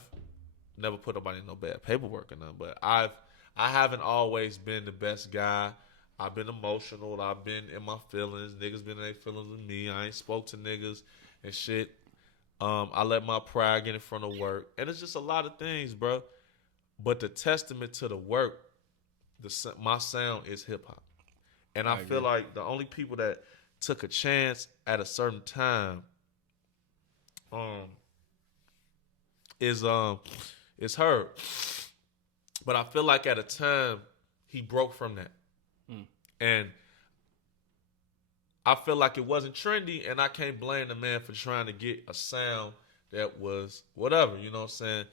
never put nobody in no bad paperwork or nothing, but I haven't always been the best guy. I've been emotional. I've been in my feelings. Niggas been in their feelings with me. I ain't spoke to niggas and shit. I let my pride get in front of work. And it's just a lot of things, bro. But the testament to the work, my sound is hip-hop. And I feel like the only people that took a chance at a certain time is Herb. But I feel like at a time, he broke from that. And I feel like it wasn't trendy, and I can't blame the man for trying to get a sound that was whatever, you know what I'm saying?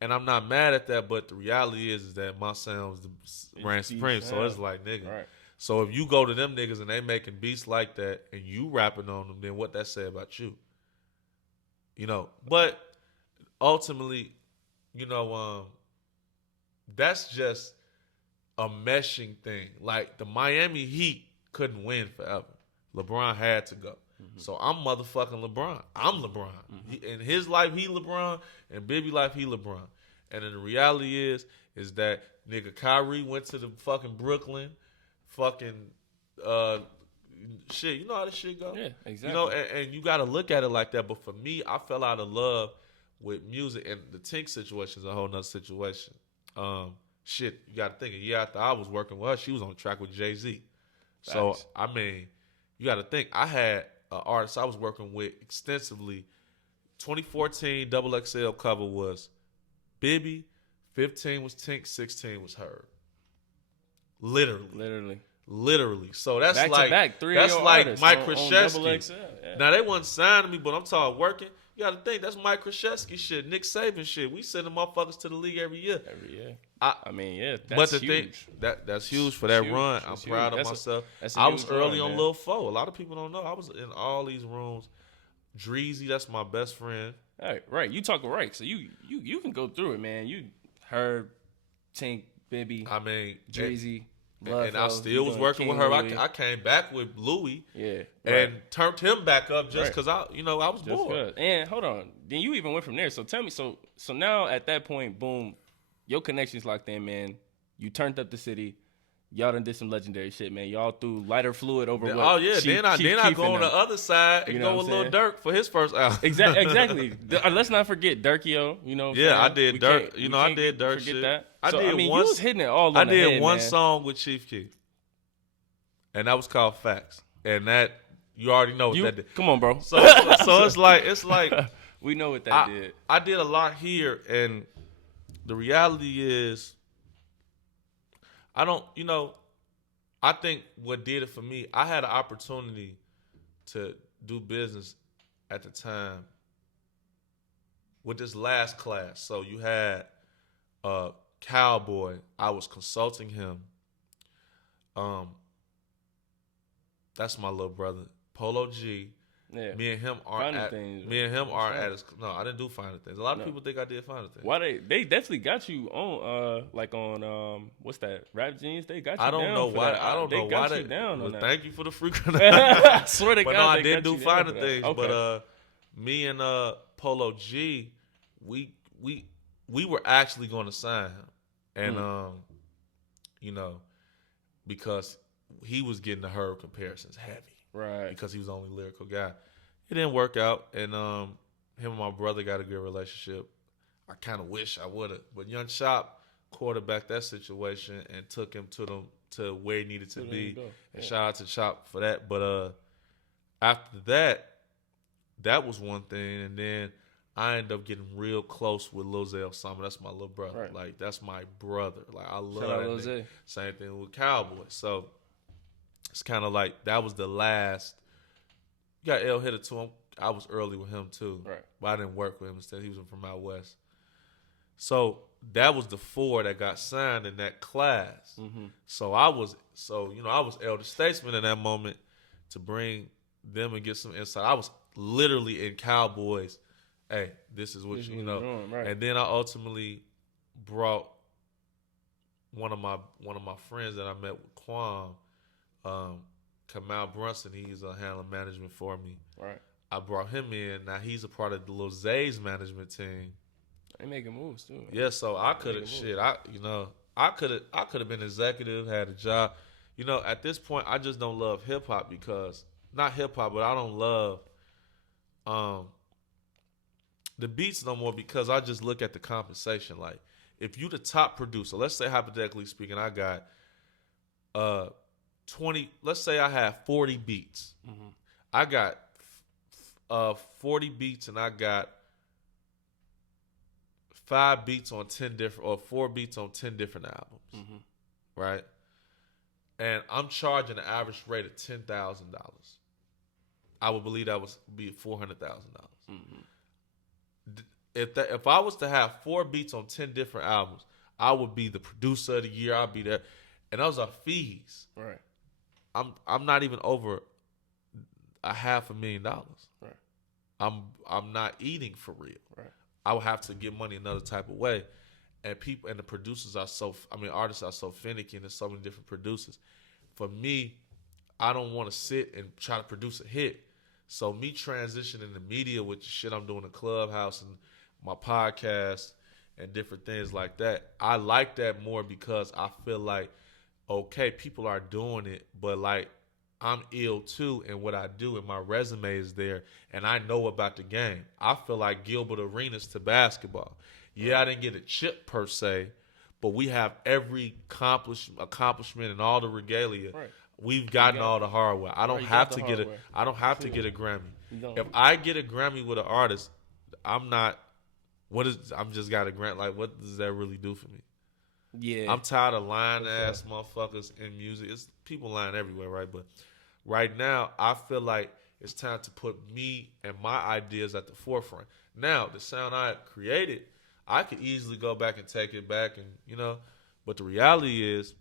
And I'm not mad at that, but the reality is that my sound was ran supreme. So it's like, nigga. Right. So if you go to them niggas and they making beats like that and you rapping on them, then what that say about you? But ultimately, that's just a meshing thing. Like the Miami Heat couldn't win forever. LeBron had to go. Mm-hmm. So I'm motherfucking LeBron. I'm LeBron. Mm-hmm. In his life, he LeBron. In Bibby life, he LeBron. And then the reality is that nigga Kyrie went to the fucking Brooklyn, fucking shit. You know how this shit go? Yeah, exactly. And you got to look at it like that. But for me, I fell out of love with music, and the Tink situation is a whole nother situation. You got to think, a year after I was working with her, she was on track with Jay-Z. So, I mean, you got to think, I had an artist I was working with extensively. 2014 Double XL cover was Bibby, 15 was Tink, 16 was her. Literally. So that's back like to back, three that's of your like artists Mike on Krzyzewski. Yeah. Now they wasn't signing me, but I'm talking working. You got to think that's Mike Krzyzewski shit, Nick Saban shit. We send them motherfuckers to the league every year. I mean, yeah, that's but the huge. Thing that's huge for that run. I'm proud of myself. I was early on Lil Fo. A lot of people don't know. I was in all these rooms. Dreezy, that's my best friend. Right. You talking right. So you can go through it, man. You Herb, Tink, Bibby, Dreezy. And I still was working with her. I came back with Louis, and turned him back up just because I was bored. And hold on, then you even went from there. So tell me, so now at that point, boom, your connections locked in, man. You turned up the city. Y'all done did some legendary shit, man. Y'all threw lighter fluid over what? Oh yeah, then I go on the other side and go with Lil Durk for his first album. Exactly. Let's not forget Durkio. I did Durk. I did Durk forget shit. That. You was hitting it all on I the did head, one man. song with Chief Keef, and that was called Facts. And that you already know what that did. Come on, bro. So it's like we know what that did. I did a lot here, and the reality is, I think what did it for me, I had an opportunity to do business at the time with this last class. So you had Cowboy. I was consulting him. That's my little brother. Polo G. Yeah. Me and him are Finding at things, me and him right? are That's at his, no, I didn't do Finding Things. A lot of people think I did Finding Things. Why they definitely got you on like on what's that, Rap Genius? They got you I don't down know for why. that. I don't they know got why you down on that. Thank you for the frequent. I swear to But God, no, I they didn't got do you down Finding for that. Things. Okay. But me and Polo G, we were actually going to sign him, and you know, because he was getting the Herb comparisons heavy, right? because he was the only lyrical guy. It didn't work out, and him and my brother got a good relationship. I kind of wish I would have, but Young Chop quarterbacked that situation and took him to where he needed to be. And shout out to Chop for that. But after that was one thing, and then I ended up getting real close with Lil Zay Osama. That's my little brother. Right. Like, that's my brother. Like, I love Shout out that Lil nigga. Zay. Same thing with Cowboy. So it's kind of like that was the last. You got L Hitter too. I was early with him too. Right. But I didn't work with him. Instead, he was from out west. So that was the 4 that got signed in that class. Mm-hmm. So I was elder statesman in that moment to bring them and get some insight. I was literally in Cowboys. Hey, this is what you know. Doing, right. And then I ultimately brought one of my friends that I met with Quam, Kamal Brunson. He's handling management for me. Right. I brought him in. Now he's a part of the Lil Zay's management team. They making moves too. Man. Yeah, so I could have I could have been executive, had a job. You know, at this point I just don't love hip hop because not hip hop, but I don't love the beats no more because I just look at the compensation. Like, if you the top producer, let's say hypothetically speaking, I got 20, let's say I have 40 beats. Mm-hmm. I got 40 beats and I got 5 beats on 10 different, or 4 beats on 10 different albums. Mm-hmm. Right? And I'm charging an average rate of $10,000. I would believe that would be $400,000. Mm-hmm. If I was to have 4 beats on 10 different albums, I would be the producer of the year. I'd be there, and those are fees. Right. I'm not even over $500,000. Right. I'm not eating for real. Right. I would have to get money another type of way, and the producers are artists are so finicky, and there's so many different producers. For me, I don't want to sit and try to produce a hit. So me transitioning the media with the shit I'm doing in Clubhouse and my podcast and different things like that, I like that more because I feel like, okay, people are doing it, but like I'm ill too, and what I do and my resume is there, and I know about the game. I feel like Gilbert Arenas to basketball. Yeah, I didn't get a chip per se, but we have every accomplishment and all the regalia. Right. We've gotten all the hardware. I don't have to get a Grammy. If I get a Grammy with an artist, I'm just got a grant. Like, what does that really do for me? Yeah. I'm tired of lying ass motherfuckers in music. It's people lying everywhere, right? But right now, I feel like it's time to put me and my ideas at the forefront. Now, the sound I created, I could easily go back and take it back, and but the reality is,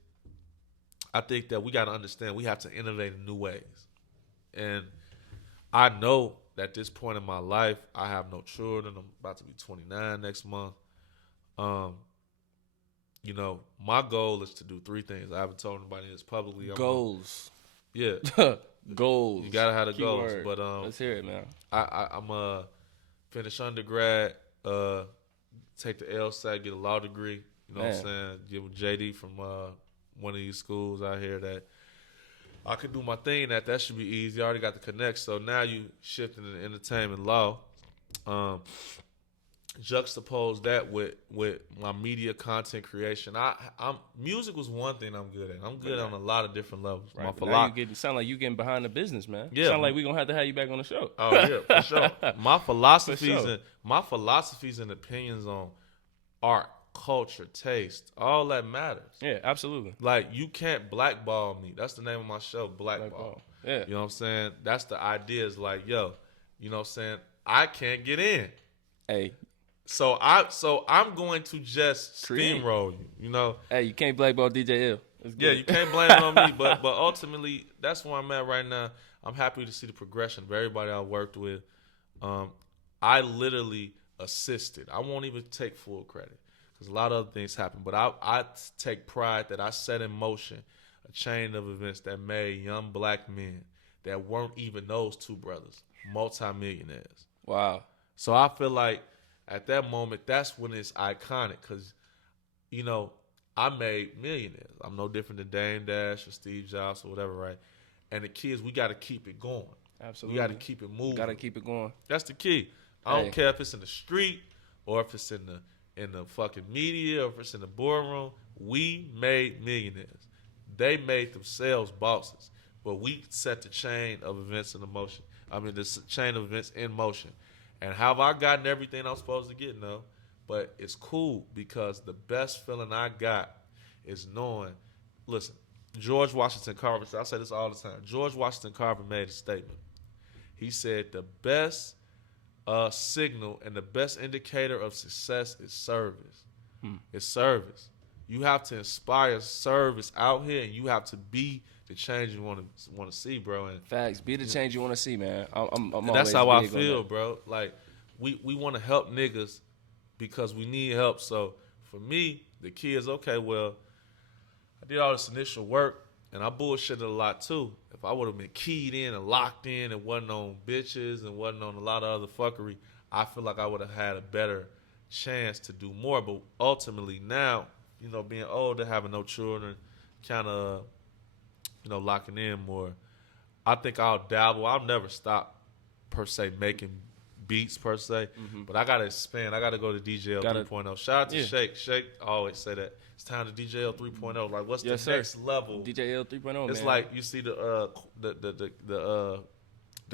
I think that we got to understand we have to innovate in new ways. And I know that at this point in my life, I have no children. I'm about to be 29 next month. My goal is to do 3 things. I haven't told anybody this publicly. Goals. Yeah. Goals. You got to have the Keyword. goals. But let's hear it, man. I'm finish undergrad, take the LSAT, get a law degree. You know what I'm saying? Give a JD from one of these schools out here that I could do my thing that should be easy. I already got the connect. So now you shifting into entertainment law. Juxtapose that with my media content creation. Music was one thing I'm good at. I'm good on a lot of different levels. Right. Now sound like you getting behind the business, man. Yeah. Sound like we're gonna have to have you back on the show. Oh yeah, for sure. My philosophies and opinions on art, culture, taste, all that matters. Yeah, absolutely. Like, you can't blackball me. That's the name of my show, Blackball. Yeah. You know what I'm saying? That's the idea. Is like, yo, you know what I'm saying? I can't get in. Hey, So I'm going to just Create. steamroll you. You know? hey, you can't blackball DJ L. It's Yeah, good. you can't blame it on me, but ultimately that's where I'm at right now. I'm happy to see the progression of everybody I worked with. I literally assisted. I won't even take full credit because a lot of other things happen. But I take pride that I set in motion a chain of events that made young black men that weren't even those two brothers multimillionaires. Wow. So I feel like at that moment, that's when it's iconic because, you know, I made millionaires. I'm no different than Dame Dash or Steve Jobs or whatever, right? And the kids, we got to keep it going. Absolutely. We got to keep it moving. Got to keep it going. That's the key. I Hey. don't care if it's in the street or if it's in the fucking media or if it's in the boardroom. We made millionaires. They made themselves bosses, but we set the chain of events in motion. I mean, this chain of events in motion. And have I gotten everything I'm supposed to get? No. But it's cool because the best feeling I got is knowing, listen, George Washington Carver, I say this all the time. George Washington Carver made a statement. He said the best signal and the best indicator of success is service. It's service. You have to inspire service out here, and you have to be the change you want to see, bro. And Facts. Be the change you want to see, man. I'm and that's how I big on feel, that. bro. Like we want to help niggas because we need help. So for me, the key is okay. Well, I did all this initial work, and I bullshitted a lot too. If I would have been keyed in and locked in and wasn't on bitches and wasn't on a lot of other fuckery, I feel like I would have had a better chance to do more. But ultimately now, you know, being older, having no children, kind of, you know, locking in more, I think I'll dabble. I'll never stop, per se, making beats, per se. But I got to expand. I got to go to DJL 3.0. Shout out to Shake. Shake, I always say that. It's time to DJL 3.0. Like, what's the next level? DJL 3.0, It's man. like you see the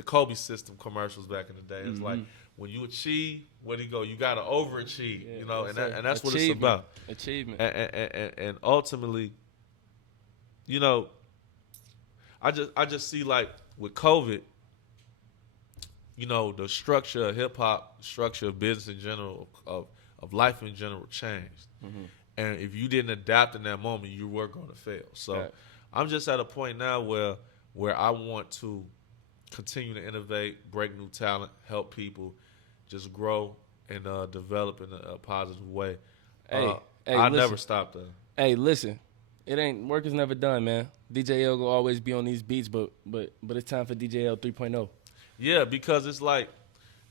Kobe system commercials back in the day. It's like when you achieve, where do you go? You got to overachieve, Yeah, you know, yes, and that's what it's Achievement. about. Achievement. And ultimately, you know, I just see like with COVID, you know, the structure of hip hop, structure of business in general, of life in general changed. And if you didn't adapt in that moment, you were going to fail. So Right. I'm just at a point now where I want to continue to innovate, break new talent, help people just grow and develop in a positive way. Hey, I listen. never stop there. Hey, listen. It ain't work is never done, man. DJL will always be on these beats, but it's time for DJL 3.0. Yeah, because it's like,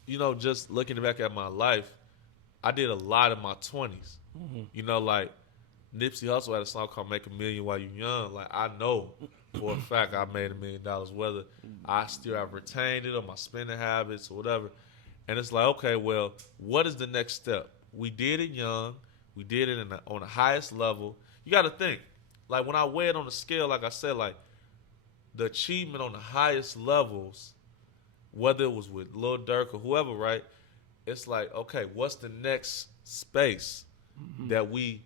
you know, just looking back at my life, I did a lot in my 20s. You know, like Nipsey Hussle had a song called "Make a Million While You Young." Like I know for a fact I made $1 million, whether I still have retained it or my spending habits or whatever. And it's like, okay, well, what is the next step? We did it young. We did it on the highest level. You got to think, like when I weigh it on the scale, like I said, like the achievement on the highest levels, whether it was with Lil Durk or whoever, right? It's like, okay, what's the next space that we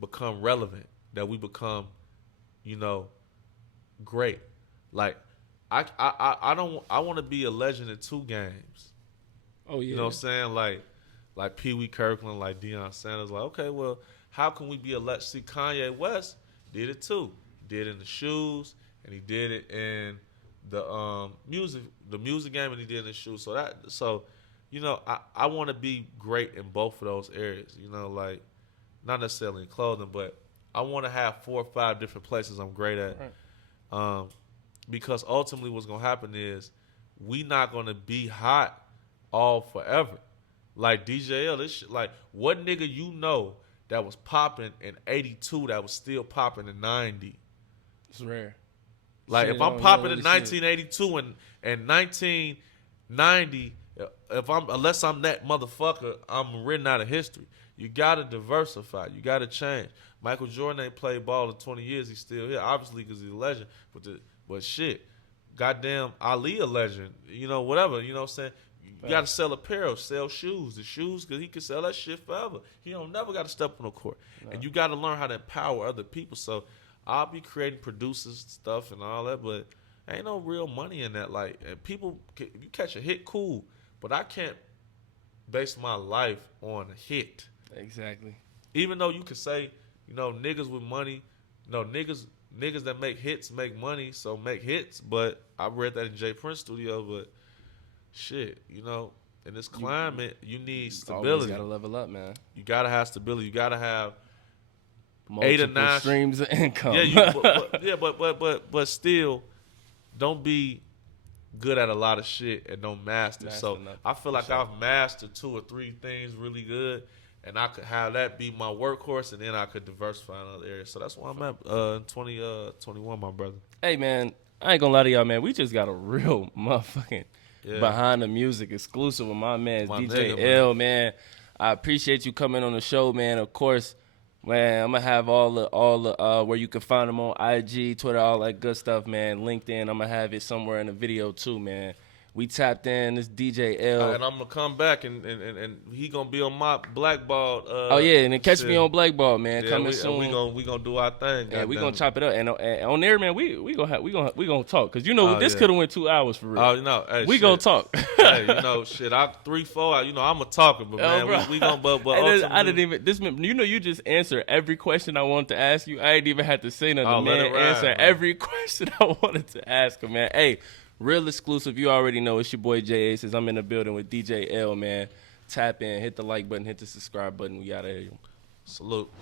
become relevant, that we become, you know, great? Like, I want to be a legend in 2 games. Oh yeah. You know what I'm saying? Like Pee Wee Kirkland, like Deion Sanders. Like, okay, well, how can we be a legend? See, Kanye West did it too. He did it in the shoes, and he did it in the music game, and he did it in the shoes. So you know, I want to be great in both of those areas. You know, like not necessarily in clothing, but I want to have 4 or 5 different places I'm great at. Right. Because ultimately, what's gonna happen is we not gonna be hot all forever. Like DJL, this shit, like what nigga you know that was popping in '82 that was still popping in '90? It's rare. Like Shit, if I'm you don't popping really in see it. 1982 and 1990, unless I'm that motherfucker, I'm written out of history. You gotta diversify. You gotta change. Michael Jordan ain't played ball in 20 years. He's still here, obviously, because he's a legend. But shit, goddamn Ali a legend. You know, whatever. You know what I'm saying? You gotta sell apparel, sell shoes. The shoes, because he can sell that shit forever. He don't never gotta step on the court. No. And you gotta learn how to empower other people. So I'll be creating producers stuff and all that, but ain't no real money in that. Like, and people, if you catch a hit, cool, but I can't base my life on a hit. Exactly. Even though you could say, niggas with money, niggas that make hits make money, so make hits. But I read that in Jay Prince studio. But shit, in this climate, you need stability. Always gotta level up, man. You gotta have stability. You gotta have Multiple 8 or 9 streams of income. Yeah, but still, don't be good at a lot of shit and don't master. So enough, I feel like I've mastered 2 or 3 things really good, and I could have that be my workhorse, and then I could diversify in other areas. So that's why I'm at 2021, my brother. Hey, man, I ain't gonna lie to y'all, man. We just got a real motherfucking behind the music exclusive with my man, DJ nigga, L, man. I appreciate you coming on the show, man. Of course, man, I'm gonna have all the where you can find them on IG, Twitter, all that good stuff, man. LinkedIn, I'm gonna have it somewhere in the video too, man. We tapped in. This DJ L. And I'm gonna come back and he gonna be on my blackballed. Oh yeah, and then catch me on Blackball, man. Yeah, Coming soon. We gonna do our thing. Yeah, we gonna chop it up, and on there, man. We gonna talk, cause this could have went 2 hours for real. Oh, hey, we shit. gonna talk. Hey, shit. I 3-4. I'm a talker, but man, bro. we gonna. But I didn't even. You just answer every question I wanted to ask you. I ain't even had to say nothing. Oh, let Man, it ride, answer man. every question I wanted to ask him, man. Hey. Real exclusive, you already know it's your boy Jay Aces. I'm in the building with DJ L, man. Tap in, hit the like button, hit the subscribe button. We out of here. Salute.